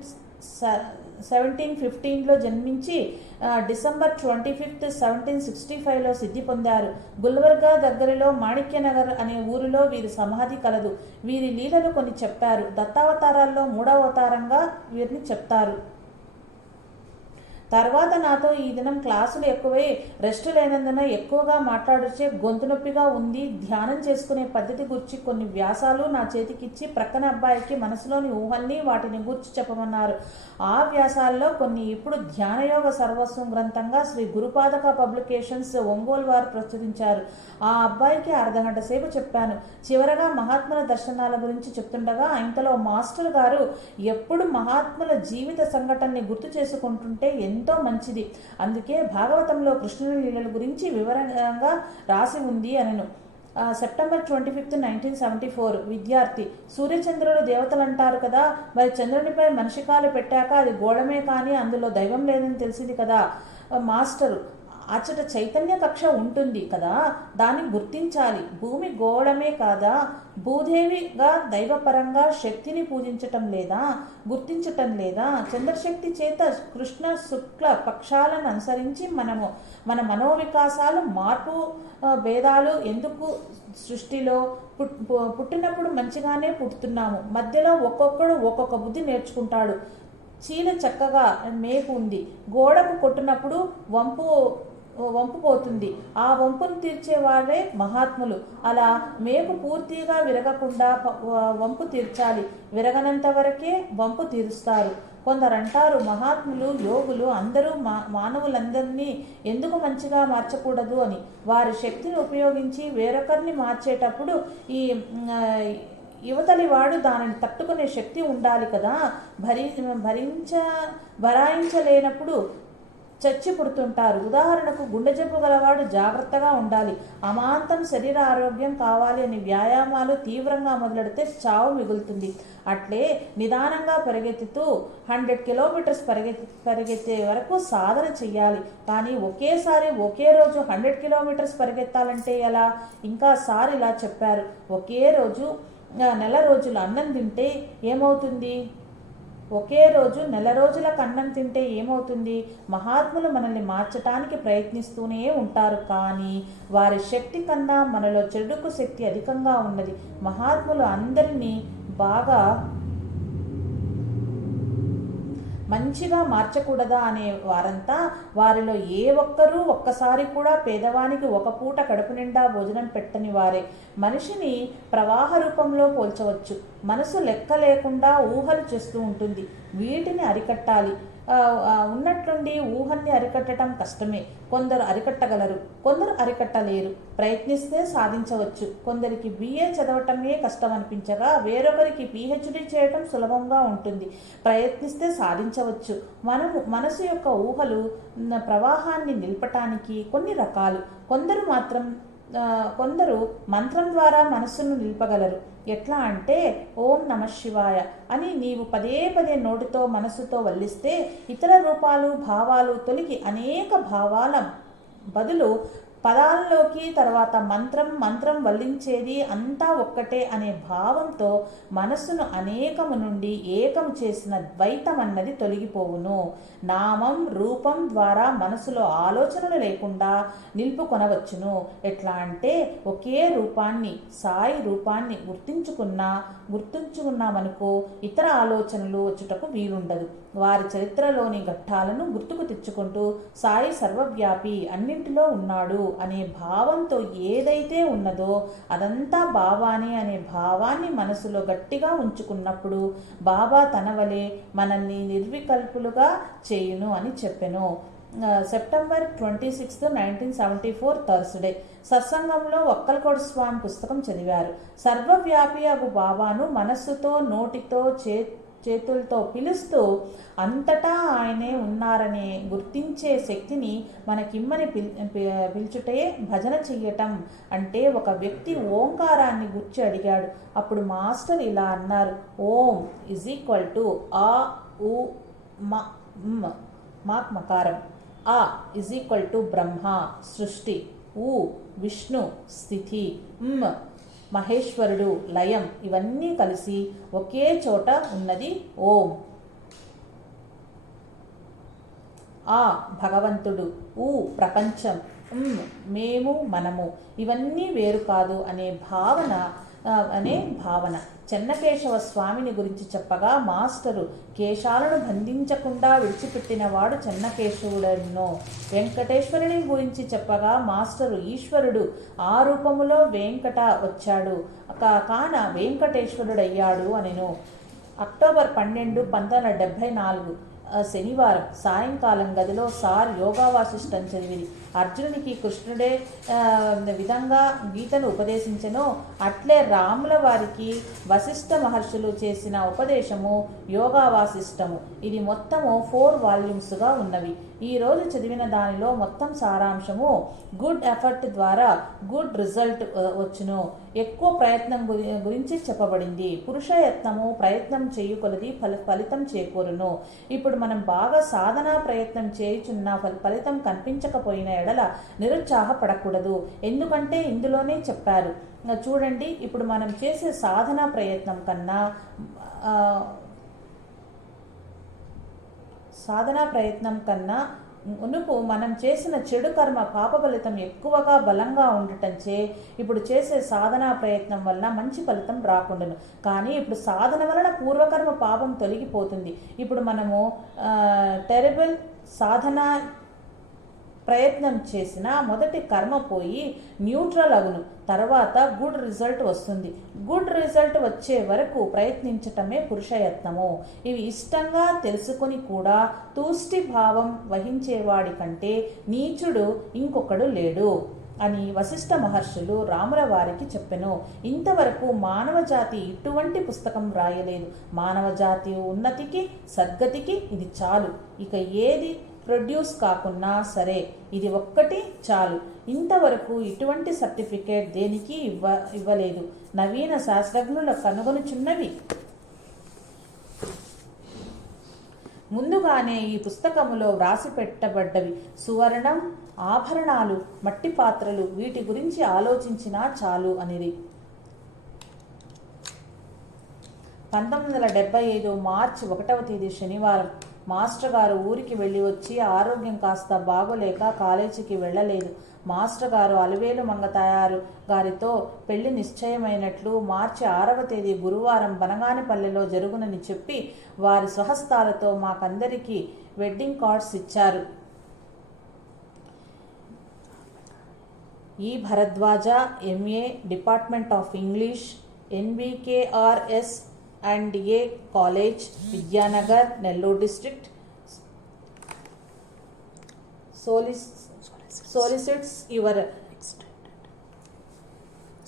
1715లో జన్మించి డిసెంబర్ 25, 1765లో సిద్ధి పొందారు. గుల్బర్గా దగ్గరలో మాణిక్యనగర్ అనే ఊరిలో వీరి సమాధి కలదు. వీరి లీలలు కొన్ని చెప్పారు. దత్తావతారాల్లో 3వ అవతారంగా వీరిని చెప్తారు. తర్వాత నాతో ఈ దినం క్లాసులు ఎక్కువై రెస్ట్ లేనందున ఎక్కువగా మాట్లాడుచే గొంతు నొప్పిగా ఉంది. ధ్యానం చేసుకునే పద్ధతి గురించి కొన్ని వ్యాసాలు నా చేతికిచ్చి ప్రక్కన అబ్బాయికి మనసులోని ఊహల్ని వాటిని గురించి చెప్పమన్నారు. ఆ వ్యాసాల్లో కొన్ని ఇప్పుడు ధ్యానయోగ సర్వస్వం గ్రంథంగా శ్రీ గురుపాదక పబ్లికేషన్స్ ఒంగోలు వారు ప్రచురించారు. ఆ అబ్బాయికి అర్ధగంట సేపు చెప్పాను. చివరగా మహాత్ముల దర్శనాల గురించి చెప్తుండగా ఇంతలో మాస్టర్ గారు ఎప్పుడు మహాత్ముల జీవిత సంఘటనని గుర్తు చేసుకుంటుంటే ఎంతో మంచిది, అందుకే భాగవతంలో కృష్ణుని లీలల గురించి వివరంగా రాసి ఉంది అనెను. సెప్టెంబర్ 25, 1974 విద్యార్థి. సూర్యచంద్రులు దేవతలు అంటారు కదా, మరి చంద్రునిపై మనిషి కాలు పెట్టాక అది గోళమే కానీ అందులో దైవం లేదని తెలిసింది కదా మాస్టరు. అచ్చట చైతన్య కక్ష ఉంటుంది కదా, దాన్ని గుర్తించాలి. భూమి గోళమే కాదా, భూదేవిగా దైవపరంగా శక్తిని పూజించటం లేదా, గుర్తించటం లేదా? చంద్రశక్తి చేత కృష్ణ శుక్ల పక్షాలను అనుసరించి మన మనోవికాసాలు మార్పు భేదాలు ఎందుకు? సృష్టిలో పుట్టినప్పుడు మంచిగానే పుట్టుతున్నాము, మధ్యలో ఒక్కొక్కడు ఒక్కొక్క బుద్ధి నేర్చుకుంటాడు. చీల చక్కగా మేపు ఉంది, గోడకు కొట్టినప్పుడు వంపు పోతుంది. ఆ వంపును తీర్చేవారే మహాత్ములు. అలా మేకు పూర్తిగా విరగకుండా వంపు తీర్చాలి. విరగనంత వరకే వంపు తీరుస్తారు. కొందరంటారు మహాత్ములు, యోగులు అందరూ మానవులందరినీ ఎందుకు మంచిగా మార్చకూడదు అని. వారి శక్తిని ఉపయోగించి వేరొకరిని మార్చేటప్పుడు ఈ యువతలి వాడు దానిని తట్టుకునే శక్తి ఉండాలి కదా. భరాయించలేనప్పుడు చచ్చి పుడుతుంటారు. ఉదాహరణకు గుండె జబ్బు గలవాడు జాగ్రత్తగా ఉండాలి. అమాంతం శరీర ఆరోగ్యం కావాలి అని వ్యాయామాలు తీవ్రంగా మొదలెడితే చావు మిగులుతుంది. అట్లే నిదానంగా పరిగెత్తుతూ 100 కిలోమీటర్స్ పరిగెత్తే వరకు సాధన చెయ్యాలి. కానీ ఒకేసారి ఒకే రోజు 100 కిలోమీటర్స్ పరిగెత్తాలంటే ఎలా? ఇంకా సార్ ఇలా చెప్పారు, ఒకే రోజు నెల రోజులు అన్నం తింటే ఏమవుతుంది? ఒకే రోజు నెల రోజులకు అన్నం తింటే ఏమవుతుంది? మహాత్ములు మనల్ని మార్చటానికి ప్రయత్నిస్తూనే ఉంటారు, కానీ వారి శక్తి కన్నా మనలో చెడుకు శక్తి అధికంగా ఉన్నది. మహాత్ములు అందరినీ బాగా మంచిగా మార్చకూడదా అనే వారంతా వారిలో ఏ ఒక్కరూ ఒక్కసారి కూడా పేదవానికి ఒక పూట కడుపు నిండా భోజనం పెట్టని వారే. మనిషిని ప్రవాహ రూపంలో పోల్చవచ్చు. మనసు లెక్క లేకుండా ఊహలు చేస్తూ ఉంటుంది. వీటిని అరికట్టాలి. ఉన్నట్లుండి ఊహల్ని అరికట్టడం కష్టమే. కొందరు అరికట్టగలరు, కొందరు అరికట్టలేరు. ప్రయత్నిస్తే సాధించవచ్చు. కొందరికి BA చదవటమే కష్టం అనిపించగా వేరొకరికి PhD చేయటం సులభంగా ఉంటుంది. ప్రయత్నిస్తే సాధించవచ్చు. మనసు యొక్క ఊహలు ప్రవాహాన్ని నిలపటానికి కొన్ని రకాలు. కొందరు మంత్రం ద్వారా మనస్సును నిలపగలరు. ఎట్లా అంటే ఓం నమ శివాయ అని నీవు పదే పదే నోటితో మనస్సుతో వల్లిస్తే ఇతర రూపాలు భావాలు తొలగి అనేక భావాల బదులు పదాల్లోకి తర్వాత మంత్రం వల్లించేది అంతా ఒక్కటే అనే భావంతో మనస్సును అనేకము నుండి ఏకము చేసిన ద్వైతం అన్నది తొలగిపోవును. నామం రూపం ద్వారా మనసులో ఆలోచనలు లేకుండా నిలుపుకొనవచ్చును. ఎట్లా అంటే ఒకే రూపాన్ని, సాయి రూపాన్ని గుర్తుంచుకున్నామనుకో ఇతర ఆలోచనలు వచ్చుటకు వీలుండదు. వారి చరిత్రలోని ఘట్టాలను గుర్తుకు తెచ్చుకుంటూ సాయి సర్వవ్యాపి, అన్నింటిలో ఉన్నాడు అనే భావంతో ఏదైతే ఉన్నదో అదంతా బాబానే అనే భావాన్ని మనసులో గట్టిగా ఉంచుకున్నప్పుడు బాబా తన వలె మనల్ని నిర్వికల్పులుగా చేయును అని చెప్పెను. సెప్టెంబర్ 26, 1974 థర్స్డే సత్సంగంలో ఒక్కలకోటి స్వామి పుస్తకం చదివారు. సర్వవ్యాపి అగు బాబాను మనస్సుతో, నోటితో, చేతులతో పిలుస్తూ అంతటా ఆయనే ఉన్నారనే గుర్తించే శక్తిని మనకిమ్మని పిలుచుటే భజన చెయ్యటం అంటే. ఒక వ్యక్తి ఓంకారాన్ని గుర్చి అడిగాడు. అప్పుడు మాస్టర్ ఇలా అన్నారు, ఓం = ఆ ఉ మకారం, ఆ = బ్రహ్మ సృష్టి, ఉ విష్ణు స్థితి, మహేశ్వరుడు లయం. ఇవన్నీ కలిసి ఒకే చోట ఉన్నది ఓం. ఆ భగవంతుడు, ఊ ప్రపంచం, మేము మనము, ఇవన్నీ వేరు కాదు అనే భావన. చెన్నకేశవ స్వామిని గురించి చెప్పగా మాస్టరు కేశాలను బంధించకుండా విడిచిపెట్టినవాడు చెన్నకేశవుడెన్నో. వెంకటేశ్వరుని గురించి చెప్పగా మాస్టరు ఈశ్వరుడు ఆ రూపములో వెంకట వచ్చాడు కాన వెంకటేశ్వరుడయ్యాడు అనెను. అక్టోబర్ 12, 1974 శనివారం సాయంకాలం గదిలో సార్ యోగా వాసిష్టం చదివింది. అర్జునునికి కృష్ణుడే విధంగా గీతను ఉపదేశించెనో అట్లే రాముల వారికి వశిష్ఠ మహర్షులు చేసిన ఉపదేశము యోగా వాసిష్టము. ఇది మొత్తము 4 వాల్యూమ్స్గా ఉన్నవి. ఈరోజు చదివిన దానిలో మొత్తం సారాంశము గుడ్ ఎఫర్ట్ ద్వారా గుడ్ రిజల్ట్ వచ్చును. ఎక్కువ ప్రయత్నం గురించి చెప్పబడింది. పురుషయత్నము ప్రయత్నం చేయుకొలది ఫలితం చేకూరును. ఇప్పుడు మనం బాగా సాధనా ప్రయత్నం చేయుచున్న ఫలితం కనిపించకపోయిన ఎడల నిరుత్సాహపడకూడదు. ఎందుకంటే ఇందులోనే చెప్పారు. చూడండి, ఇప్పుడు మనం చేసే సాధనా ప్రయత్నం కన్నా మునుపు మనం చేసిన చెడు కర్మ పాప ఫలితం ఎక్కువగా బలంగా ఉండటంచే ఇప్పుడు చేసే సాధనా ప్రయత్నం వలన మంచి ఫలితం రాకుండాను. కానీ ఇప్పుడు సాధన వలన పూర్వకర్మ పాపం తొలగిపోతుంది. ఇప్పుడు మనము టెరబుల్ సాధన ప్రయత్నం చేసిన మొదటి కర్మ పోయి న్యూట్రల్ అగును. తర్వాత గుడ్ రిజల్ట్ వస్తుంది. గుడ్ రిజల్ట్ వచ్చే వరకు ప్రయత్నించటమే పురుషయత్నము. ఇవి ఇష్టంగా తెలుసుకుని కూడా తూష్టి భావం వహించేవాడి కంటే నీచుడు ఇంకొకడు లేడు అని వశిష్ఠ మహర్షులు రాముల వారికి చెప్పెను. ఇంతవరకు మానవ జాతి ఇటువంటి పుస్తకం రాయలేదు. మానవ జాతి ఉన్నతికి సద్గతికి ఇది చాలు. ఇక ఏది ప్రొడ్యూస్ కాకున్నా సరే ఇది ఒక్కటి చాలు. ఇంతవరకు ఇటువంటి సర్టిఫికేట్ దేనికి ఇవ్వలేదు. నవీన శాస్త్రజ్ఞుల కనుగొనుచున్నవి ముందుగానే ఈ పుస్తకములో వ్రాసి పెట్టబడ్డవి. సువర్ణం, ఆభరణాలు, మట్టి పాత్రలు వీటి గురించి ఆలోచించినా చాలు అనేది. 1975 మార్చి 1వ తేదీ శనివారం. మాస్టర్ గారు ఊరికి వెళ్ళి వచ్చి ఆరోగ్యం కాస్త బాగోలేక కాలేజీకి వెళ్ళలేదు. మాస్టర్ గారు అలివేలు మంగతాయారు గారితో పెళ్లి నిశ్చయమైనట్లు మార్చి 6వ తేదీ గురువారం బనగానిపల్లెలో జరుగునని చెప్పి వారి స్వహస్తాలతో మాకందరికీ వెడ్డింగ్ కార్డ్స్ ఇచ్చారు. ఈ Bharadwaj MA, department of English, NBKRS and A College, Vidyanagar, Nellore District,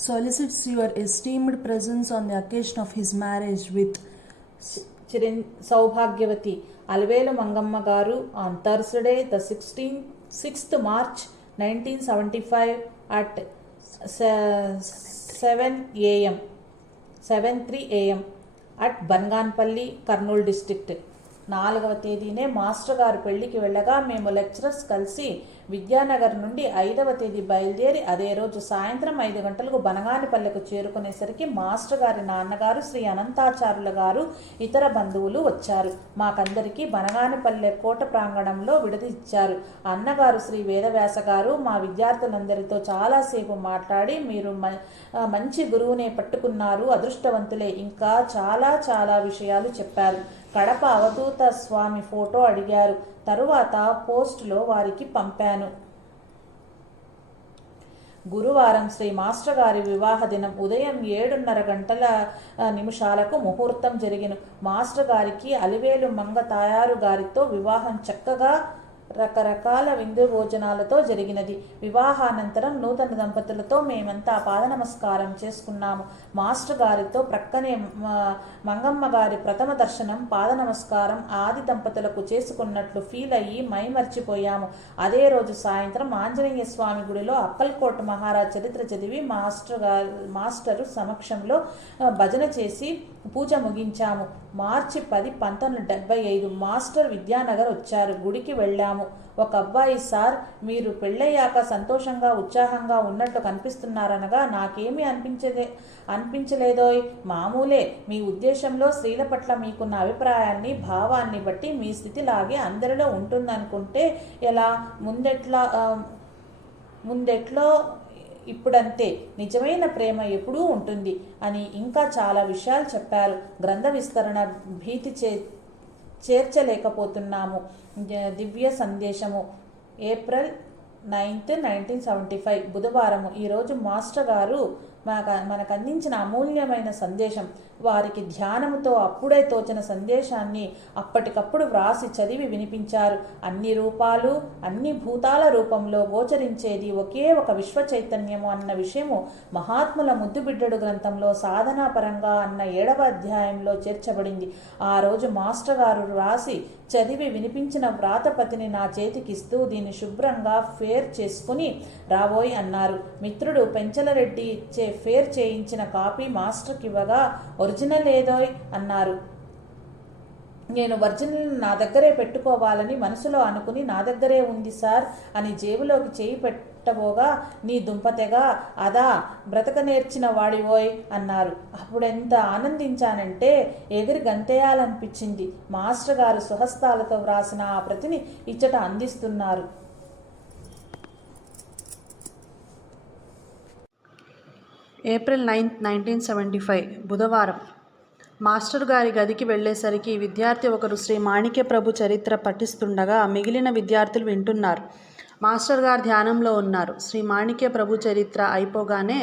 solicits your esteemed presence on the occasion of his marriage with Saubhagyavati Alvelu Mangamma Garu on Thursday, the 6th March 1975 at 7:03 AM at Banganapalli, Kurnool district. 4వ తేదీనే master గారు పెళ్లికి వెళ్ళగా మేము lecturers కలిసి విద్యానగర్ నుండి 5వ తేదీ బయలుదేరి అదే రోజు సాయంత్రం 5 గంటలకు బనగానిపల్లెకు చేరుకునేసరికి మాస్టర్ గారి నాన్నగారు శ్రీ అనంతాచార్యుల గారు ఇతర బంధువులు వచ్చారు. మాకందరికీ బనగానిపల్లె కోట ప్రాంగణంలో విడది ఇచ్చారు. అన్నగారు శ్రీ వేదవ్యాస గారు మా విద్యార్థులందరితో చాలాసేపు మాట్లాడి మీరు మంచి గురువునే పట్టుకున్నారు, అదృష్టవంతులే, ఇంకా చాలా చాలా విషయాలు చెప్పారు. కడప అవధూత స్వామి ఫోటో అడిగారు. తరువాత పోస్టులో వారికి పంపాను. గురువారం శ్రీ మాస్టర్ గారి వివాహ దినం. ఉదయం 7:30 ముహూర్తం జరిగిన మాస్టర్ గారికి అలివేలు మంగ తాయారు గారితో వివాహం చక్కగా రకరకాల విందు భోజనాలతో జరిగినది. వివాహానంతరం నూతన దంపతులతో మేమంతా పాద నమస్కారం చేసుకున్నాము. మాస్టర్ గారితో ప్రక్కనే మంగమ్మ గారి ప్రథమ దర్శనం, పాద నమస్కారం ఆది దంపతులకు చేసుకున్నట్లు ఫీల్ అయ్యి మై మర్చిపోయాము. అదే రోజు సాయంత్రం ఆంజనేయ స్వామి గుడిలో అక్కల్కోట మహారాజ్ చరిత్ర చదివి మాస్టరు సమక్షంలో భజన చేసి పూజ ముగించాము. మార్చి 10, 1975 మాస్టర్ విద్యానగర్ వచ్చారు. గుడికి వెళ్ళాము. ఒక అబ్బాయి, సార్ మీరు పెళ్ళయ్యాక సంతోషంగా ఉత్సాహంగా ఉన్నట్టు కనిపిస్తున్నారనగా నాకేమీ అనిపించలేదోయ్, మామూలే, మీ ఉద్దేశంలో స్త్రీల పట్ల మీకున్న అభిప్రాయాన్ని భావాన్ని బట్టి మీ స్థితిలాగే అందరిలో ఉంటుందనుకుంటే ఎలా, ముందెట్లో ఇప్పుడంతే, నిజమైన ప్రేమ ఎప్పుడూ ఉంటుంది అని ఇంకా చాలా విషయాలు చెప్పారు. గ్రంథ విస్తరణ భీతి చేర్చలేకపోతున్నాము. దివ్య సందేశము ఏప్రిల్ 9, 1975 బుధవారము. ఈరోజు మాస్టర్ గారు మనకు అందించిన అమూల్యమైన సందేశం వారికి ధ్యానముతో అప్పుడే తోచిన సందేశాన్ని అప్పటికప్పుడు వ్రాసి చదివి వినిపించారు. అన్ని రూపాలు అన్ని భూతాల రూపంలో గోచరించేది ఒకే ఒక విశ్వ చైతన్యము అన్న విషయము మహాత్ముల ముద్దుబిడ్డడు గ్రంథంలో సాధనాపరంగా అన్న 7వ అధ్యాయంలో చేర్చబడింది. ఆ రోజు మాస్టర్ గారు రాసి చదివి వినిపించిన వ్రాతపతిని నా చేతికిస్తూ దీన్ని శుభ్రంగా ఫేర్ చేసుకుని రాబోయ్ అన్నారు. మిత్రుడు పెంచలరెడ్డి ఇచ్చే ఫేర్ చేయించిన కాపీ మాస్టర్కి ఇవ్వగా ఒరిజినల్ ఏదోయ్ అన్నారు. నేను ఒరిజినల్ నా దగ్గరే పెట్టుకోవాలని మనసులో అనుకుని నా దగ్గరే ఉంది సార్ అని జేబులోకి చేయి పెట్టబోగా నీ దుంపతెగా అదా బ్రతక నేర్చిన వాడివోయ్ అన్నారు. అప్పుడెంత ఆనందించానంటే ఎగిరి గంతేయాలనిపించింది. మాస్టర్ గారు స్వహస్తాలతో వ్రాసిన ఆ ప్రతిని ఇచ్చట అందిస్తున్నారు. ఏప్రిల్ 9, 1975 బుధవారం. మాస్టర్ గారి గదికి వెళ్ళేసరికి విద్యార్థి ఒకరు శ్రీ మాణిక్య ప్రభు చరిత్ర పఠిస్తుండగా మిగిలిన విద్యార్థులు వింటున్నారు. మాస్టర్ గారు ధ్యానంలో ఉన్నారు. శ్రీ మాణిక్య ప్రభు చరిత్ర అయిపోగానే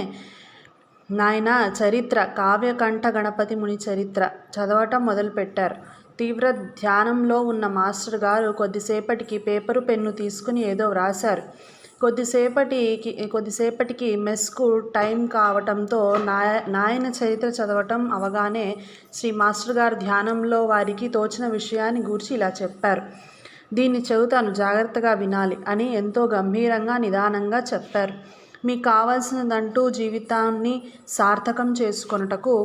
నాయన చరిత్ర కావ్యకంఠ గణపతి ముని చరిత్ర చదవటం మొదలుపెట్టారు. తీవ్ర ధ్యానంలో ఉన్న మాస్టర్ గారు కొద్దిసేపటికి పేపరు పెన్ను తీసుకుని ఏదో వ్రాశారు. కొద్దిసేపటికి మెస్కు టైం కావటంతో నాయన చరిత్ర చదవటం అవగానే శ్రీ మాస్టర్ గారు ధ్యానంలో వారికి తోచిన విషయాన్ని గూర్చి ఇలా చెప్పారు. దీన్ని చెబుతాను, జాగ్రత్తగా వినాలి అని ఎంతో గంభీరంగా నిదానంగా చెప్పారు. మీకు కావాల్సినదంటూ జీవితాన్ని సార్థకం చేసుకొనుటకు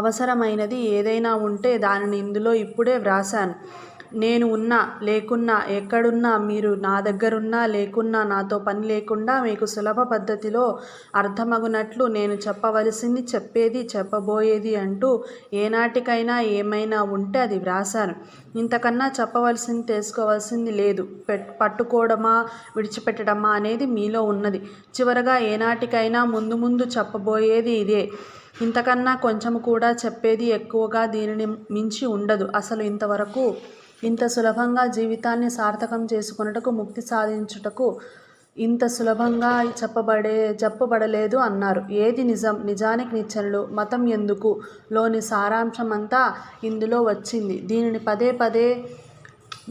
అవసరమైనది ఏదైనా ఉంటే దానిని ఇందులో ఇప్పుడే వ్రాశాను. నేను ఉన్నా లేకున్నా ఎక్కడున్నా మీరు నా దగ్గరున్నా లేకున్నా నాతో పని లేకుండా మీకు సులభ పద్ధతిలో అర్థమగునట్లు నేను చెప్పవలసింది చెప్పేది చెప్పబోయేది అంటూ ఏనాటికైనా ఏమైనా ఉంటే అది వ్రాశాను. ఇంతకన్నా చెప్పవలసింది తెలుసుకోవాల్సింది లేదు. పట్టుకోవడమా విడిచిపెట్టడమా అనేది మీలో ఉన్నది. చివరగా ఏనాటికైనా ముందు ముందు చెప్పబోయేది ఇదే. ఇంతకన్నా కొంచెం కూడా చెప్పేది ఎక్కువగా దీనిని మించి ఉండదు. అసలు ఇంతవరకు ఇంత సులభంగా జీవితాన్ని సార్థకం చేసుకొనుటకు ముక్తి సాధించుటకు ఇంత సులభంగా చెప్పబడలేదు అన్నారు. ఏది నిజం, నిజానికి నిచ్చెనలు, మతం ఎందుకు లోని సారాంశమంతా ఇందులో వచ్చింది. దీనిని పదే పదే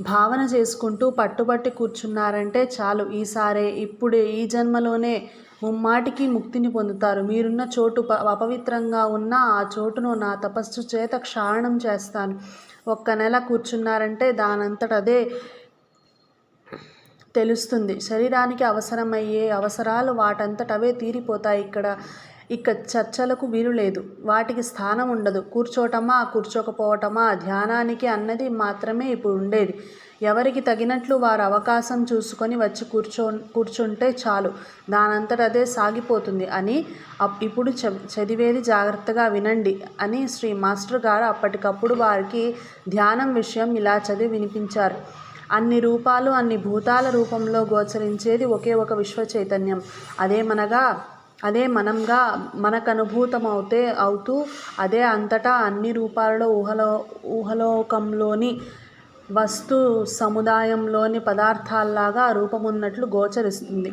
భావన చేసుకుంటూ పట్టుబట్టి కూర్చున్నారంటే చాలు, ఈసారే ఇప్పుడే ఈ జన్మలోనే ముమ్మాటికి ముక్తిని పొందుతారు. మీరున్న చోటు అపవిత్రంగా ఉన్న ఆ చోటును నా తపస్సు చేత క్షాళనం చేస్తాను. 1 నెల కూర్చున్నారంటే దానంతటదే తెలుస్తుంది. శరీరానికి అవసరమయ్యే అవసరాలు వాటంతటవే తీరిపోతాయి. ఇక చర్చలకు వీలు లేదు. వాటికి స్థానం ఉండదు. కూర్చోటమా కూర్చోకపోవటమా ధ్యానానికి అన్నది మాత్రమే ఇప్పుడు ఉండేది. ఎవరికి తగినట్లు వారు అవకాశం చూసుకొని వచ్చి కూర్చుంటే చాలు, దానంతటదే సాగిపోతుంది అని ఇప్పుడు చదివేది జాగ్రత్తగా వినండి అని శ్రీ మాస్టర్ గారు అప్పటికప్పుడు వారికి ధ్యానం విషయం ఇలా చదివి వినిపించారు. అన్ని రూపాలు అన్ని భూతాల రూపంలో గోచరించేది ఒకే ఒక విశ్వ చైతన్యం. అదే మనంగా మనకనుభూతమవుతూ అదే అంతటా అన్ని రూపాలలో ఊహలోకంలోని వస్తు సముదాయంలోని పదార్థాల్లాగా రూపమున్నట్లు గోచరిస్తుంది.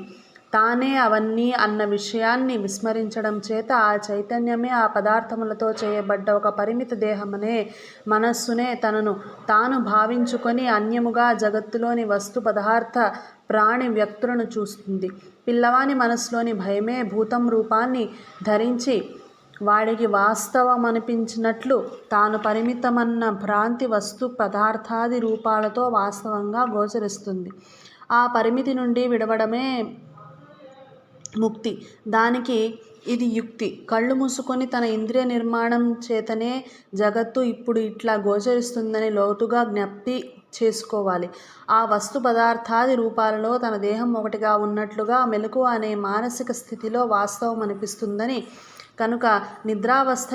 తానే అవన్నీ అన్న విషయాన్ని విస్మరించడం చేత ఆ చైతన్యమే ఆ పదార్థములతో చేయబడ్డ ఒక పరిమిత దేహమనే మనస్సునే తాను భావించుకొని అన్యముగా జగత్తులోని వస్తు పదార్థ ప్రాణి వ్యక్తులను చూస్తుంది. పిల్లవాని మనస్సులోని భయమే భూతం రూపాన్ని ధరించి వాడికి వాస్తవమనిపించినట్లు తాను పరిమితమన్న భ్రాంతి వస్తు పదార్థాది రూపాలతో వాస్తవంగా గోచరిస్తుంది. ఆ పరిమితి నుండి విడవడమే ముక్తి. దానికి ఇది యుక్తి. కళ్ళు మూసుకొని తన ఇంద్రియ నిర్మాణం చేతనే జగత్తు ఇప్పుడు ఇట్లా గోచరిస్తుందని లోతుగా జ్ఞప్తి చేసుకోవాలి. ఆ వస్తు పదార్థాది రూపాలలో తన దేహం ఒకటిగా ఉన్నట్లుగా మెలకువ అనే మానసిక స్థితిలో వాస్తవం అనిపిస్తుందని, కనుక నిద్రావస్థ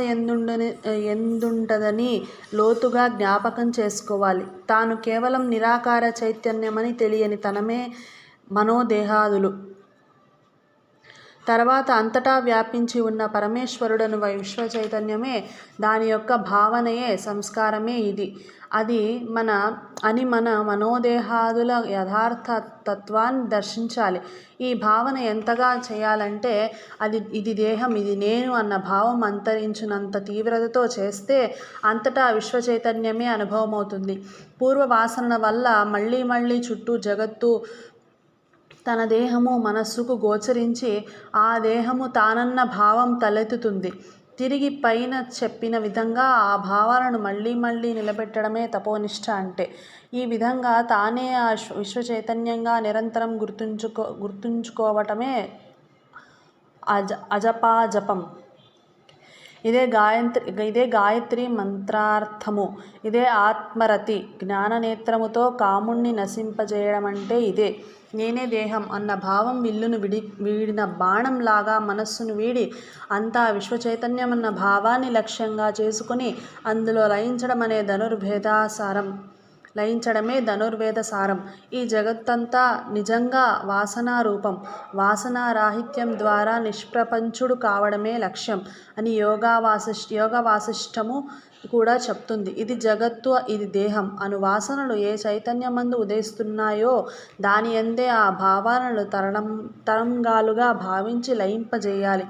ఎందుంటదని లోతుగా జ్ఞాపకం చేసుకోవాలి. తాను కేవలం నిరాకార చైతన్యమని తెలియని తనమే మనోదేహాదులు. తర్వాత అంతటా వ్యాపించి ఉన్న పరమేశ్వరుడను విశ్వ చైతన్యమే, దాని యొక్క భావనయే, సంస్కారమే ఇది. అది మన మనోదేహాదుల యథార్థ తత్వాన్ని దర్శించాలి. ఈ భావన ఎంతగా చేయాలంటే ఇది దేహం, ఇది నేను అన్న భావం అంతరించినంత తీవ్రతతో చేస్తే అంతటా విశ్వ చైతన్యమే అనుభవమవుతుంది. పూర్వ వాసన వల్ల మళ్ళీ మళ్ళీ చుట్టూ జగత్తు తన దేహము మనస్సుకు గోచరించి ఆ దేహము తానన్న భావం తలెత్తుతుంది. తిరిగి పైన చెప్పిన విధంగా ఆ భావాలను మళ్ళీ మళ్ళీ నిలబెట్టడమే తపోనిష్ట అంటే. ఈ విధంగా తానే ఆ విశ్వ చైతన్యంగా నిరంతరం గుర్తుంచుకోవటమే అజపాజపం. ఇదే గాయత్రి మంత్రార్థము. ఇదే ఆత్మరతి. జ్ఞాననేత్రముతో కాముణ్ణి నశింపజేయడమంటే ఇదే. నేనే దేహం అన్న భావం విల్లును వీడిన బాణంలాగా మనస్సును వీడి అంతా విశ్వచైతన్యమన్న భావాన్ని లక్ష్యంగా చేసుకుని అందులో లయించడమే ధనుర్వేద సారం. ఈ జగత్తంతా నిజంగా వాసనారూపం. వాసనారాహిత్యం ద్వారా నిష్ప్రపంచుడు కావడమే లక్ష్యం అని యోగ వాసిష్టము కూడా చెప్తుంది. ఇది జగత్తు, ఇది దేహం అను వాసనలు ఏ చైతన్యమందు ఉదయిస్తున్నాయో దాని యందే ఆ భావాలను తరంగాలుగా భావించి లయింపజేయాలి.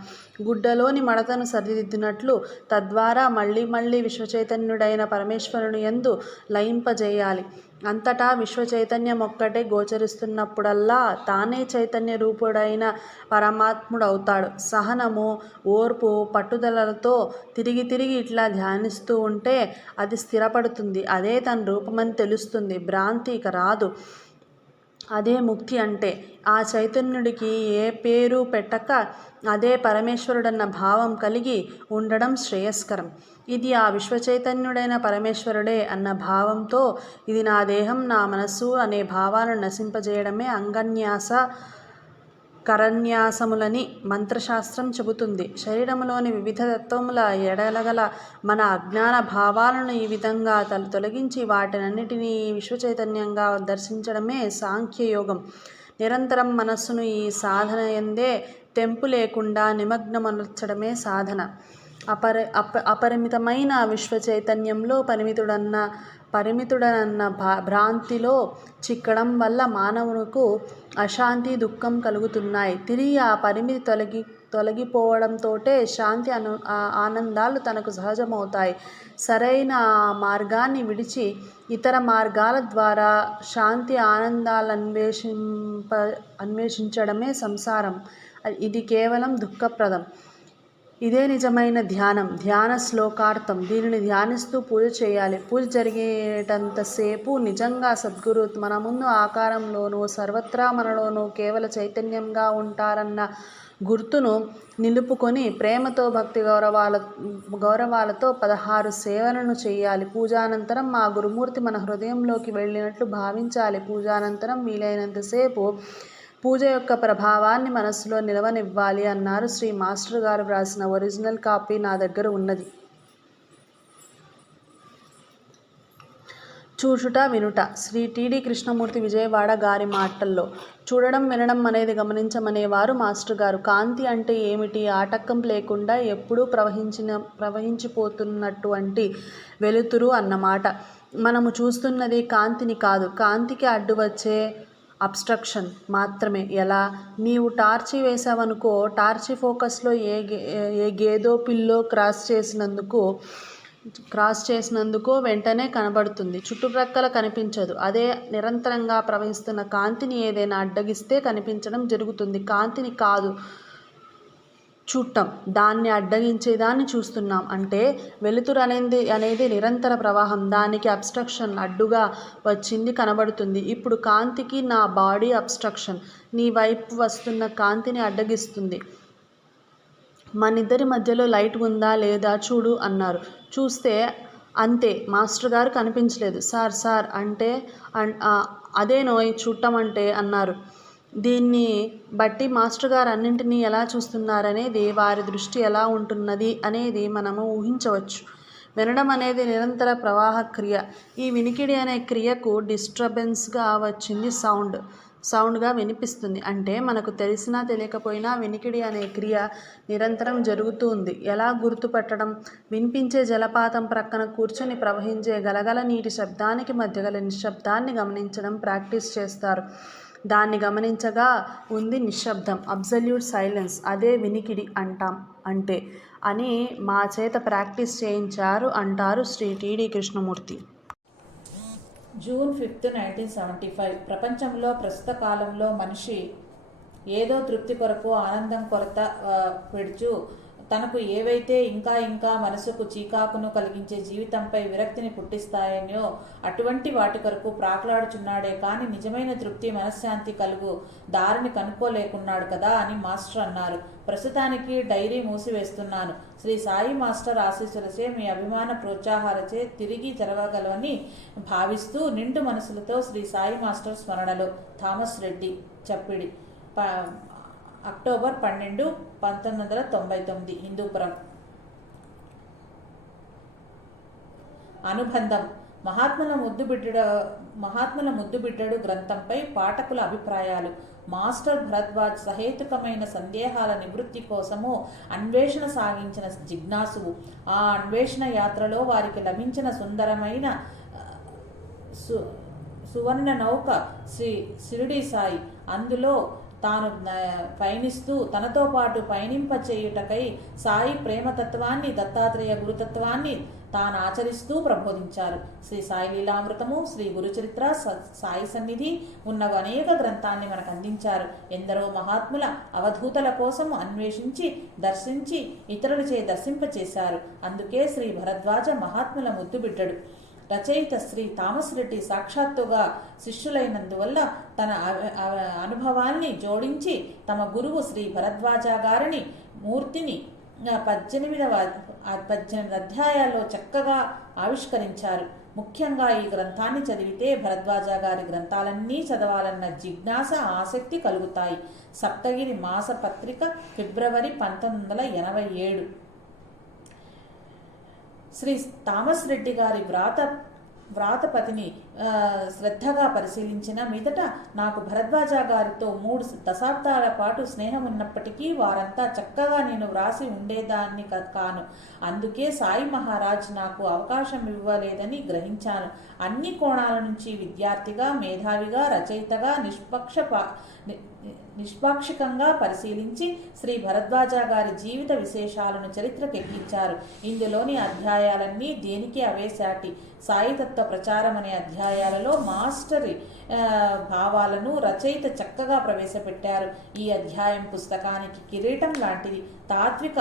గుడ్డలోని మడతను సరిదిద్దినట్లు తద్వారా మళ్ళీ మళ్ళీ విశ్వచైతన్యుడైన పరమేశ్వరుని యందు లయింపజేయాలి. అంతటా విశ్వచైతన్యమొక్కటే గోచరిస్తున్నప్పుడల్లా తానే చైతన్య రూపుడైన పరమాత్ముడవుతాడు. సహనము, ఓర్పు, పట్టుదలతో తిరిగి తిరిగి ఇట్లా ధ్యానిస్తూ ఉంటే అది స్థిరపడుతుంది. అదే తన రూపమని తెలుస్తుంది. భ్రాంతి ఇక రాదు. అదే ముక్తి అంటే. ఆ చైతన్యుడికి ఏ పేరు పెట్టక అదే పరమేశ్వరుడన్న భావం కలిగి ఉండడం శ్రేయస్కరం. ఇది ఆ విశ్వచైతన్యుడైన పరమేశ్వరుడే అన్న భావంతో ఇది నా దేహం, నా మనస్సు అనే భావాలను నశింపజేయడమే అంగన్యాస కరన్యాసములని మంత్రశాస్త్రం చెబుతుంది. శరీరములోని వివిధ తత్వముల ఎడలగల మన అజ్ఞాన భావాలను ఈ విధంగా తొలగించి వాటినన్నిటినీ విశ్వచైతన్యంగా దర్శించడమే సాంఖ్యయోగం. నిరంతరం మనస్సును ఈ సాధన యందే తెంపు లేకుండా నిమగ్నమనర్చడమే సాధన. అపరిమితమైన విశ్వచైతన్యంలో పరిమితుడనన్న భ్రాంతిలో చిక్కడం వల్ల మానవునికి అశాంతి, దుఃఖం కలుగుతున్నాయి. తిరిగి ఆ పరిమితి తొలగిపోవడంతోటే శాంతి, ఆనందాలు తనకు సహజమవుతాయి. సరైన ఆ మార్గాన్ని విడిచి ఇతర మార్గాల ద్వారా శాంతి, ఆనందాలు అన్వేషించడమే సంసారం. ఇది కేవలం దుఃఖప్రదం. ఇదే నిజమైన ధ్యానం. ధ్యాన శ్లోకార్థం. దీనిని ధ్యానిస్తూ పూజ చేయాలి. పూజ జరిగేటంతసేపు నిజంగా సద్గురు మన ముందు ఆకారంలోనూ సర్వత్రా మనలోనూ కేవల చైతన్యంగా ఉంటారన్న గుర్తును నిలుపుకొని ప్రేమతో భక్తి గౌరవాలతో 16 సేవలను చేయాలి. పూజానంతరం ఆ గురుమూర్తి మన హృదయంలోకి వెళ్ళినట్లు భావించాలి. పూజానంతరం వీలైనంతసేపు పూజ యొక్క ప్రభావాన్ని మనస్సులో నిలవనివ్వాలి అన్నారు. శ్రీ మాస్టర్ గారు వ్రాసిన ఒరిజినల్ కాపీ నా దగ్గర ఉన్నది. చూచుట వినుట. శ్రీ టి.డి. కృష్ణమూర్తి విజయవాడ గారి మాటల్లో. చూడడం వినడం అనేది గమనించమనేవారు మాస్టర్ గారు. కాంతి అంటే ఏమిటి? ఆటంకం లేకుండా ఎప్పుడూ ప్రవహించిపోతున్నటువంటి వెలుతురు అన్నమాట. మనము చూస్తున్నది కాంతిని కాదు, కాంతికి అడ్డు వచ్చే అబ్స్ట్రక్షన్ మాత్రమే. ఎలా? నీవు టార్చి వేసావనుకో, టార్చి ఫోకస్లో ఏ గేదో పిల్లో క్రాస్ చేసినందుకో వెంటనే కనబడుతుంది, చుట్టుప్రక్కల కనిపించదు. అదే నిరంతరంగా ప్రవహిస్తున్న కాంతిని ఏదైనా అడ్డగిస్తే కనిపించడం జరుగుతుంది. కాంతిని కాదు చూడటం, దాన్ని అడ్డగించేదాన్ని చూస్తున్నాం. అంటే వెలుతురు అనేది నిరంతర ప్రవాహం. దానికి అబ్స్ట్రక్షన్ అడ్డుగా వచ్చింది కనబడుతుంది. ఇప్పుడు కాంతికి నా బాడీ అబ్స్ట్రక్షన్. నీ వైపు వస్తున్న కాంతిని అడ్డగిస్తుంది. మనిద్దరి మధ్యలో లైట్ ఉందా లేదా చూడు అన్నారు. చూస్తే అంతే. మాస్టర్ గారు కనిపించలేదు. సార్ అంటే అదేనోయ్ చూడటం అంటే అన్నారు. దీన్ని బట్టి మాస్టర్ గారు అన్నింటినీ ఎలా చూస్తున్నారనేది, వారి దృష్టి ఎలా ఉంటున్నది అనేది మనము ఊహించవచ్చు. వినడం అనేది నిరంతర ప్రవాహ క్రియ. ఈ వినికిడి అనే క్రియకు డిస్టర్బెన్స్గా వచ్చింది సౌండ్. సౌండ్గా వినిపిస్తుంది. అంటే మనకు తెలిసినా తెలియకపోయినా వినికిడి అనే క్రియ నిరంతరం జరుగుతూ ఉంది. ఎలా గుర్తుపట్టడం? వినిపించే జలపాతం ప్రక్కన కూర్చొని ప్రవహించే గలగల నీటి శబ్దానికి మధ్య గల నిశ్శబ్దాన్ని గమనించడం ప్రాక్టీస్ చేస్తారు. దాన్ని గమనించగా ఉంది నిశ్శబ్దం, అబ్సల్యూట్ సైలెన్స్. అదే వినికిడి అంటే అని మా చేత ప్రాక్టీస్ చేయించారు అంటారు శ్రీ టి.డి. కృష్ణమూర్తి. జూన్ 5, 1975. ప్రపంచంలో ప్రస్తుత కాలంలో మనిషి ఏదో తృప్తి కొరకు ఆనందం కొరత పెడుచు తనకు ఏవైతే ఇంకా ఇంకా మనసుకు చీకాకును కలిగించే జీవితంపై విరక్తిని పుట్టిస్తాయనో అటువంటి వాటి కొరకు ప్రాకులాడుచున్నాడే కానీ నిజమైన తృప్తి మనశ్శాంతి కలుగు దారిని కనుక్కోలేకున్నాడు కదా అని మాస్టర్ అన్నారు. ప్రస్తుతానికి డైరీ మూసివేస్తున్నాను. శ్రీ సాయి మాస్టర్ ఆశీస్సులచే మీ అభిమాన ప్రోత్సాహాలచే తిరిగి జరగగలవని భావిస్తూ నిండు మనసులతో శ్రీ సాయి మాస్టర్ స్మరణలో. థామస్ రెడ్డి, చప్పిడి, అక్టోబర్ 12, 1999. హిందూపురం. అనుబంధం. మహాత్ముల ముద్దుబిడ్డడు గ్రంథంపై పాఠకుల అభిప్రాయాలు. మాస్టర్ భరద్వాజ్ సహేతుకమైన సందేహాల నివృత్తి కోసము అన్వేషణ సాగించిన జిజ్ఞాసువు. ఆ అన్వేషణ యాత్రలో వారికి లభించిన సుందరమైన సువర్ణ నౌక శ్రీ షిరిడి సాయి. అందులో తాను పయనిస్తూ తనతో పాటు పయనింపచేయుటకై సాయి ప్రేమతత్వాన్ని, దత్తాత్రేయ గురుతత్వాన్ని తాను ఆచరిస్తూ ప్రబోధించారు. శ్రీ సాయి లీలామృతము, శ్రీ గురుచరిత్ర, సాయి సన్నిధి ఉన్న అనేక గ్రంథాన్ని మనకు అందించారు. ఎందరో మహాత్ముల అవధూతల కోసము అన్వేషించి దర్శించి ఇతరులచే దర్శింపచేశారు. అందుకే శ్రీ భరద్వాజ మహాత్ముల ముద్దుబిడ్డడు. రచయిత శ్రీ థామస్ రెడ్డి సాక్షాత్తుగా శిష్యులైనందువల్ల తన అనుభవాల్ని జోడించి తమ గురువు శ్రీ భరద్వాజ గారిని మూర్తిని 18 అధ్యాయాల్లో చక్కగా ఆవిష్కరించారు. ముఖ్యంగా ఈ గ్రంథాన్ని చదివితే భరద్వాజ గారి గ్రంథాలన్నీ చదవాలన్న జిజ్ఞాస, ఆసక్తి కలుగుతాయి. సప్తగిరి మాస పత్రిక, ఫిబ్రవరి 1987. శ్రీ థామస్ రెడ్డి గారి వ్రాతపతిని శ్రద్ధగా పరిశీలించిన మీదట నాకు భరద్వాజ గారితో 3 దశాబ్దాల పాటు స్నేహం ఉన్నప్పటికీ వారంతా చక్కగా నేను వ్రాసి ఉండేదాన్ని కాను. అందుకే సాయి మహారాజ్ నాకు అవకాశం ఇవ్వలేదని గ్రహించాను. అన్ని కోణాల నుంచి విద్యార్థిగా, మేధావిగా, రచయితగా నిష్పాక్షికంగా పరిశీలించి శ్రీ భరద్వాజ గారి జీవిత విశేషాలను చరిత్రకెక్కించారు. ఇందులోని అధ్యాయాలన్నీ దేనికి అవే సాటి. సాయితత్వ ప్రచారం అనే అధ్యాయాలలో మాస్టరి భావాలను రచయిత చక్కగా ప్రవేశపెట్టారు. ఈ అధ్యాయం పుస్తకానికి కిరీటం లాంటిది. తాత్విక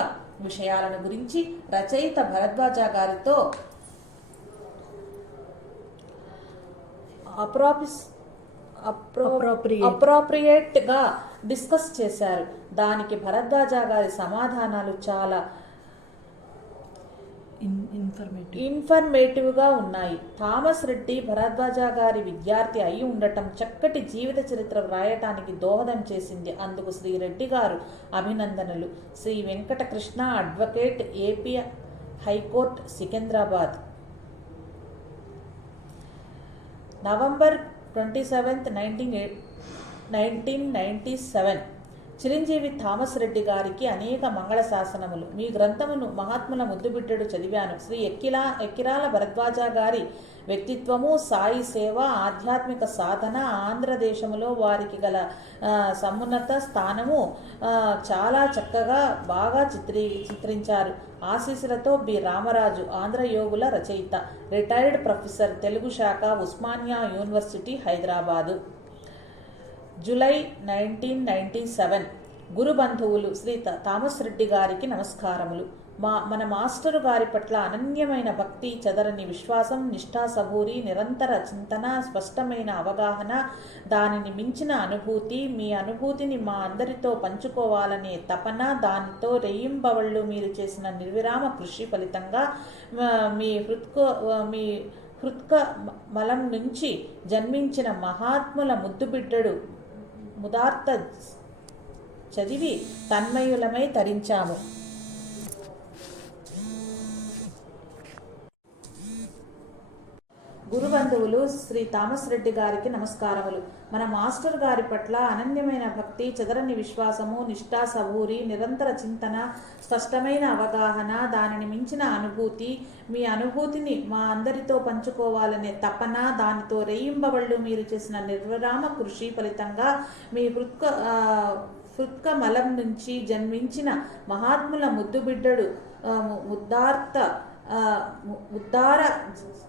విషయాలను గురించి రచయిత భరద్వాజ గారితో అప్రోప్రియేట్ గా డిస్కస్ చేశారు. దానికి భరద్వాజ గారి సమాధానాలు చాలా ఇన్ఫర్మేటివ్ గా ఉన్నాయి. థామస్ రెడ్డి భరద్వాజ గారి విద్యార్థి అయి ఉండటం చక్కటి జీవిత చరిత్ర వ్రాయటానికి దోహదం చేసింది. అందుకు శ్రీ రెడ్డి గారు అభినందనలు. Sri Venkatakrishna, advocate, AP high court, Secunderabad. November 27, 1997. Chiranjeevi Thomas Reddy గారికి అనేక మంగళ శాసనములు. మీ గ్రంథమును మహాత్ముల ముద్దుబిడ్డడు చదివాను. శ్రీ ఎక్కిరాల భరద్వాజ గారి వ్యక్తిత్వము, సాయి సేవ, ఆధ్యాత్మిక సాధన, ఆంధ్రదేశములో వారికి గల సమున్నత స్థానము చాలా చక్కగా బాగా చిత్రించారు. ఆశీస్సులతో బి. రామరాజు, ఆంధ్రయోగుల రచయిత, రిటైర్డ్ ప్రొఫెసర్, తెలుగు శాఖ, ఉస్మానియా యూనివర్సిటీ, హైదరాబాదు. జూలై 1997. గురు బంధువులు శ్రీ థామస్ రెడ్డి గారికి నమస్కారములు. మన మాస్టరు గారి పట్ల అనన్యమైన భక్తి, చెదరని విశ్వాసం, నిష్ఠా, సబూరి, నిరంతర చింతన, స్పష్టమైన అవగాహన, దానిని మించిన అనుభూతి, మీ అనుభూతిని మా అందరితో పంచుకోవాలనే తపన, దానితో రెయ్యింబవళ్ళు మీరు చేసిన నిర్విరామ కృషి ఫలితంగా మీ హృత్క మలం నుంచి జన్మించిన మహాత్ముల ముద్దుబిడ్డడు ముదార్త చదివి తన్మయులమై తరించాము. గురుబంధువులు శ్రీ థామస్ రెడ్డి గారికి నమస్కారములు. మన మాస్టర్ గారి పట్ల అనన్యమైన భక్తి, చెదరని విశ్వాసము, నిష్ఠా, సబూరి, నిరంతర చింతన, స్పష్టమైన అవగాహన, దానిని మించిన అనుభూతి, మీ అనుభూతిని మా అందరితో పంచుకోవాలనే తపన, దానితో రేయింబవళ్ళు మీరు చేసిన నిర్విరామ కృషి ఫలితంగా మీ హృత్క మలం నుంచి జన్మించిన మహాత్ముల ముద్దుబిడ్డడు ఉద్దార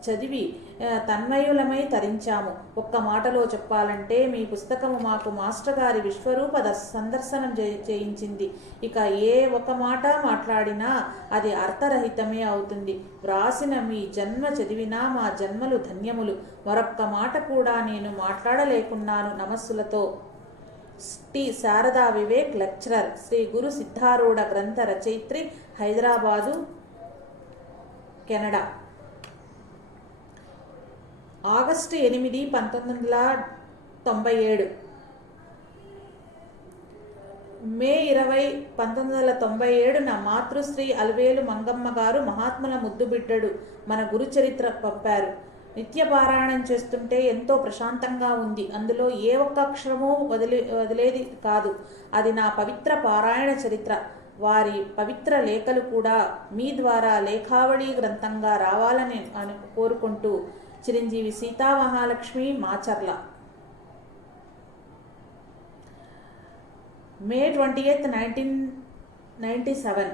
చదివి తన్మయులమై తరించాము. ఒక్క మాటలో చెప్పాలంటే మీ పుస్తకము మాకు మాస్టర్ గారి విశ్వరూప సందర్శనం చేయించింది. ఇక ఏ ఒక మాట మాట్లాడినా అది అర్థరహితమే అవుతుంది. వ్రాసిన మీ జన్మ చదివినా మా జన్మలు ధన్యములు. మరొక్క మాట కూడా నేను మాట్లాడలేకున్నాను. నమస్సులతో టి శారదా వివేక్, లెక్చరర్, శ్రీ గురు సిద్ధారూఢ గ్రంథ రచయిత్రి, హైదరాబాదు, కెనడా. ఆగస్టు 8, 1997. మే 20, 1997 నా మాతృశ్రీ అలివేలు మంగమ్మ గారు మహాత్ముల ముద్దుబిడ్డడు మన గురుచరిత్ర పంపారు. నిత్య పారాయణం చేస్తుంటే ఎంతో ప్రశాంతంగా ఉంది. అందులో ఏ ఒక్క అక్షరమూ వదిలేది కాదు. అది నా పవిత్ర పారాయణ చరిత్ర. వారి పవిత్ర లేఖలు కూడా మీ ద్వారా లేఖావళి గ్రంథంగా రావాలని కోరుకుంటూ చిరంజీవి సీతామహాలక్ష్మి, మాచర్ల. మే 28, 1997.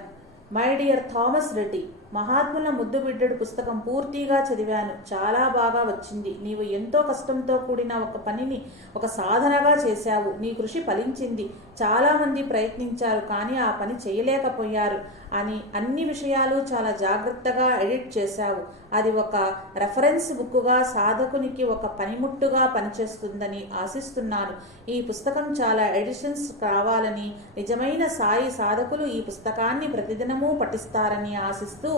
మై డియర్ థామస్ రెడ్డి, మహాత్ముల ముద్దుబిడ్డడు పుస్తకం పూర్తిగా చదివాను. చాలా బాగా వచ్చింది. నీవు ఎంతో కష్టంతో కూడిన ఒక పనిని ఒక సాధనగా చేశావు. నీ కృషి ఫలించింది. చాలామంది ప్రయత్నించారు కానీ ఆ పని చేయలేకపోయారు. అన్ని విషయాలు చాలా జాగ్రత్తగా ఎడిట్ చేశావు. అది ఒక రెఫరెన్స్ బుక్కుగా సాధకునికి ఒక పనిముట్టుగా పనిచేస్తుందని ఆశిస్తున్నాను. ఈ పుస్తకం చాలా ఎడిషన్స్ కావాలని, నిజమైన సాయి సాధకులు ఈ పుస్తకాన్ని ప్రతిదినమూ పఠిస్తారని ఆశిస్తూ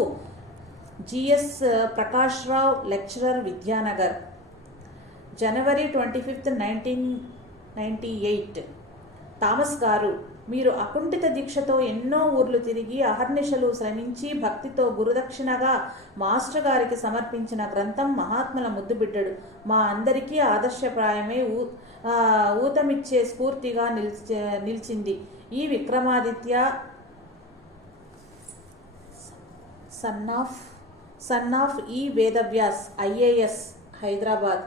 జిఎస్ ప్రకాష్ రావు, లెక్చరర్, విద్యానగర్. జనవరి 25, 1998. థామస్ గారు, మీరు అకుంఠిత దీక్షతో ఎన్నో ఊర్లు తిరిగి అహర్నిశలు శ్రమించి భక్తితో గురుదక్షిణగా మాస్టర్ గారికి సమర్పించిన గ్రంథం మహాత్ముల ముద్దుబిడ్డడు మా అందరికీ ఆదర్శప్రాయమై ఊతమిచ్చే స్ఫూర్తిగా నిలిచింది. ఈ విక్రమాదిత్య సన్ ఆఫ్ ఈ వేదవ్యాస్, ఐఏఎస్, హైదరాబాద్.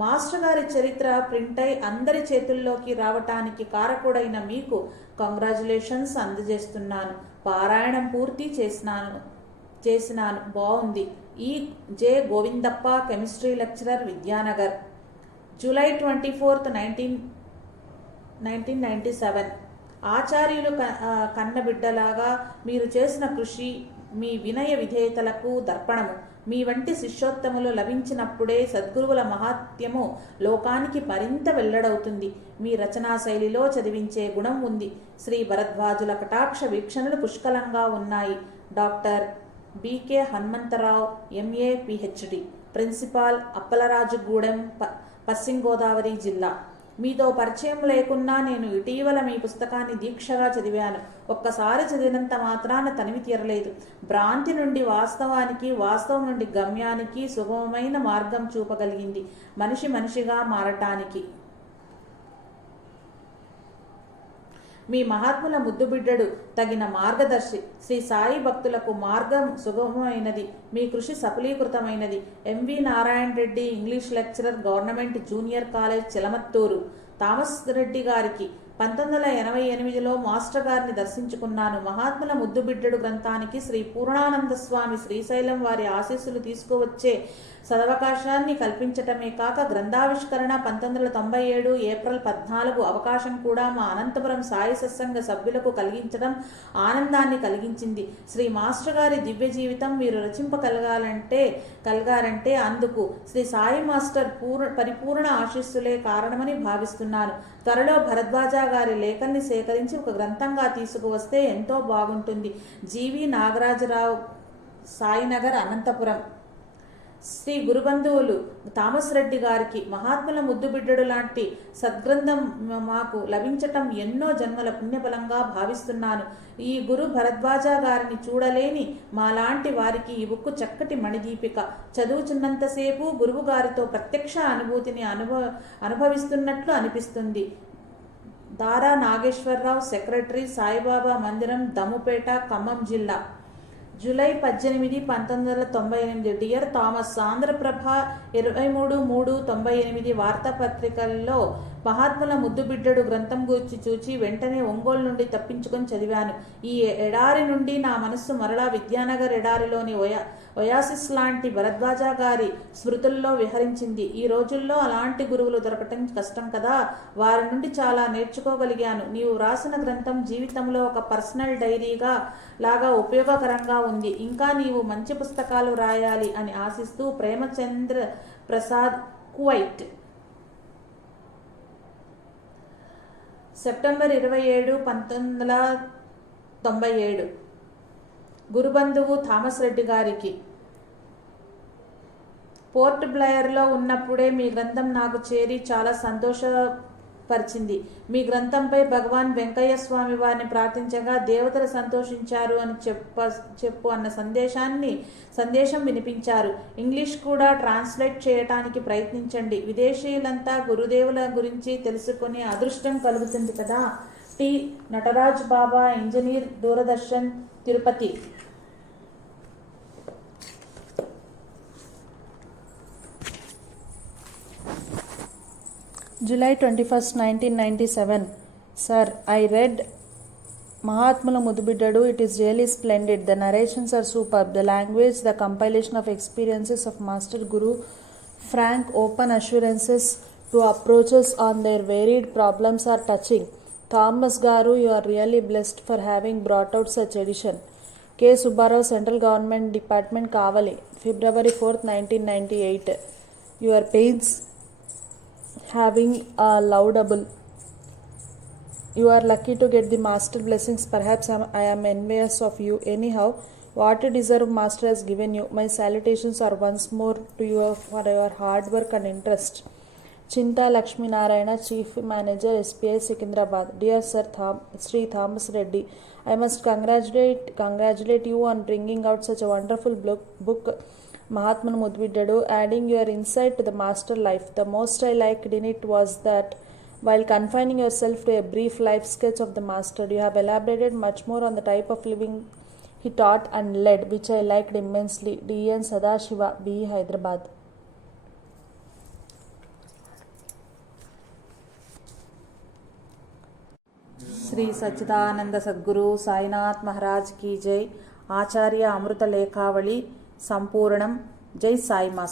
మాస్టర్ గారి చరిత్ర ప్రింట్ అయి అందరి చేతుల్లోకి రావటానికి కారకుడైన మీకు కంగ్రాచులేషన్స్ అందజేస్తున్నాను. పారాయణం పూర్తి చేసినాను. బాగుంది. ఈ J Govindappa, chemistry lecturer, Vidyanagar. July 24, 1997. ఆచార్యులు కన్నబిడ్డలాగా మీరు చేసిన కృషి మీ వినయ విధేయతలకు దర్పణము. మీ వంటి శిష్యోత్తములు లభించినప్పుడే సద్గురువుల మహాత్మ్యము లోకానికి మరింత వెల్లడవుతుంది. మీ రచనా శైలిలో చదివించే గుణం ఉంది. శ్రీ భరద్వాజుల కటాక్ష వీక్షణలు పుష్కలంగా ఉన్నాయి. Doctor B K Hanumantharao, M A, PhD, principal, Appalarajugudem, పశ్చిమ గోదావరి జిల్లా. మీతో పరిచయం లేకున్నా నేను ఇటీవల మీ పుస్తకాన్ని దీక్షగా చదివాను. ఒక్కసారి చదివినంత మాత్రాన తనివి తీరలేదు. భ్రాంతి నుండి వాస్తవానికి, వాస్తవం నుండి గమ్యానికి సుగమమైన మార్గం చూపగలిగింది. మనిషిగా మారటానికి. మీ మహాత్ముల ముద్దుబిడ్డడు తగిన మార్గదర్శి. శ్రీ సాయి భక్తులకు మార్గం సుగమమైనది. మీ కృషి సఫలీకృతమైనది. M V Narayana Reddy, English lecturer, government junior college, Chilamathur. Thomas Reddy గారికి 1988లో మాస్టర్ గారిని దర్శించుకున్నాను. మహాత్ముల ముద్దుబిడ్డడు గ్రంథానికి శ్రీ పూర్ణానంద స్వామి శ్రీశైలం వారి ఆశీస్సులు తీసుకువచ్చే సదవకాశాన్ని కల్పించటమే కాక గ్రంథావిష్కరణ 1997 ఏప్రిల్ 14 అవకాశం కూడా మా అనంతపురం సాయి సత్సంగ సభ్యులకు కలిగించడం ఆనందాన్ని కలిగించింది. శ్రీ మాస్టర్ గారి దివ్య జీవితం మీరు కలగారంటే అందుకు శ్రీ సాయి మాస్టర్ పరిపూర్ణ ఆశీస్సులే కారణమని భావిస్తున్నాను. త్వరలో భరద్వాజ గారి లేఖల్ని సేకరించి ఒక గ్రంథంగా తీసుకువస్తే ఎంతో బాగుంటుంది. జీవి నాగరాజరావు, సాయినగర్, అనంతపురం. శ్రీ గురుబంధువులు థామస్ రెడ్డి గారికి మహాత్ముల ముద్దుబిడ్డడు లాంటి సద్గ్రంథం మాకు లభించటం ఎన్నో జన్మల పుణ్యఫలంగా భావిస్తున్నాను. ఈ గురు భరద్వాజ గారిని చూడలేని మాలాంటి వారికి ఈ బుక్కు చక్కటి మణిదీపిక. చదువుచున్నంతసేపు గురువు గారితో ప్రత్యక్ష అనుభూతిని అనుభవిస్తున్నట్లు అనిపిస్తుంది. దారా నాగేశ్వరరావు, సెక్రటరీ, సాయిబాబా మందిరం, దమ్ముపేట, ఖమ్మం జిల్లా. జూలై 18, 1998. డియర్ థామస్, ఆంధ్రప్రభ 23/3/98 వార్తాపత్రికల్లో మహాత్ముల ముద్దుబిడ్డడు గ్రంథం గురించి చూచి వెంటనే ఒంగోలు నుండి తప్పించుకొని చదివాను. ఈ ఎడారి నుండి నా మనస్సు మరలా విద్యానగర్ ఎడారిలోని ఒయాసిస్ లాంటి భరద్వాజ గారి స్మృతుల్లో విహరించింది. ఈ రోజుల్లో అలాంటి గురువులు దొరకటం కష్టం కదా. వారి నుండి చాలా నేర్చుకోగలిగాను. నీవు వ్రాసిన గ్రంథం జీవితంలో ఒక పర్సనల్ డైరీగా లాగా ఉపయోగకరంగా ఉంది. ఇంకా నీవు మంచి పుస్తకాలు రాయాలి అని ఆశిస్తూ ప్రేమచంద్ర ప్రసాద్, కువైట్. సెప్టెంబర్ 27, 1997. గురుబంధువు థామస్ రెడ్డి గారికి. పోర్ట్ బ్లెయిర్లో ఉన్నప్పుడే మీ గ్రంథం నాకు చేరి చాలా సంతోషపరిచింది. మీ గ్రంథంపై భగవాన్ వెంకయ్య స్వామి వారిని ప్రార్థించగా దేవతలు సంతోషించారు అని చెప్పు అన్న సందేశం వినిపించారు. ఇంగ్లీష్ కూడా ట్రాన్స్లేట్ చేయటానికి ప్రయత్నించండి. విదేశీయులంతా గురుదేవుల గురించి తెలుసుకునే అదృష్టం కలుగుతుంది కదా. T Nataraj Baba, engineer, Doordarshan, Tirupati. July 21, 1997. Sir, I read Mahatmula Mudubiddadu. It is really splendid. The narrations are superb. The language, the compilation of experiences of Master Guru, frank, open assurances to approaches on their varied problems are touching. Thomas Garu, you are really blessed for having brought out such edition. K. Subbarao, Central Government Department, Kavali, February 4th, 1998. Your pains having a laudable. You are lucky to get the master blessings. Perhaps I am envious of you. Anyhow, what you deserve master has given you. My salutations are once more to you for your hard work and interest. Chinta Lakshmi Narayana, Chief Manager, SPI, Secunderabad. Dear Sir Sri Thomas Reddy, I must congratulate you on bringing out such a wonderful book, Mahatmula Mudubiddadu, adding your insight to the master life. The most I liked in it was that while confining yourself to a brief life sketch of the master, you have elaborated much more on the type of living he taught and led, which I liked immensely. D.N. Sadashiva, B. Hyderabad. Sri Sachchidananda Sadguru Sainath Maharaj కీ జై. ఆచార్య అమృత లేఖావళి సంపూర్ణం. జై Sai master.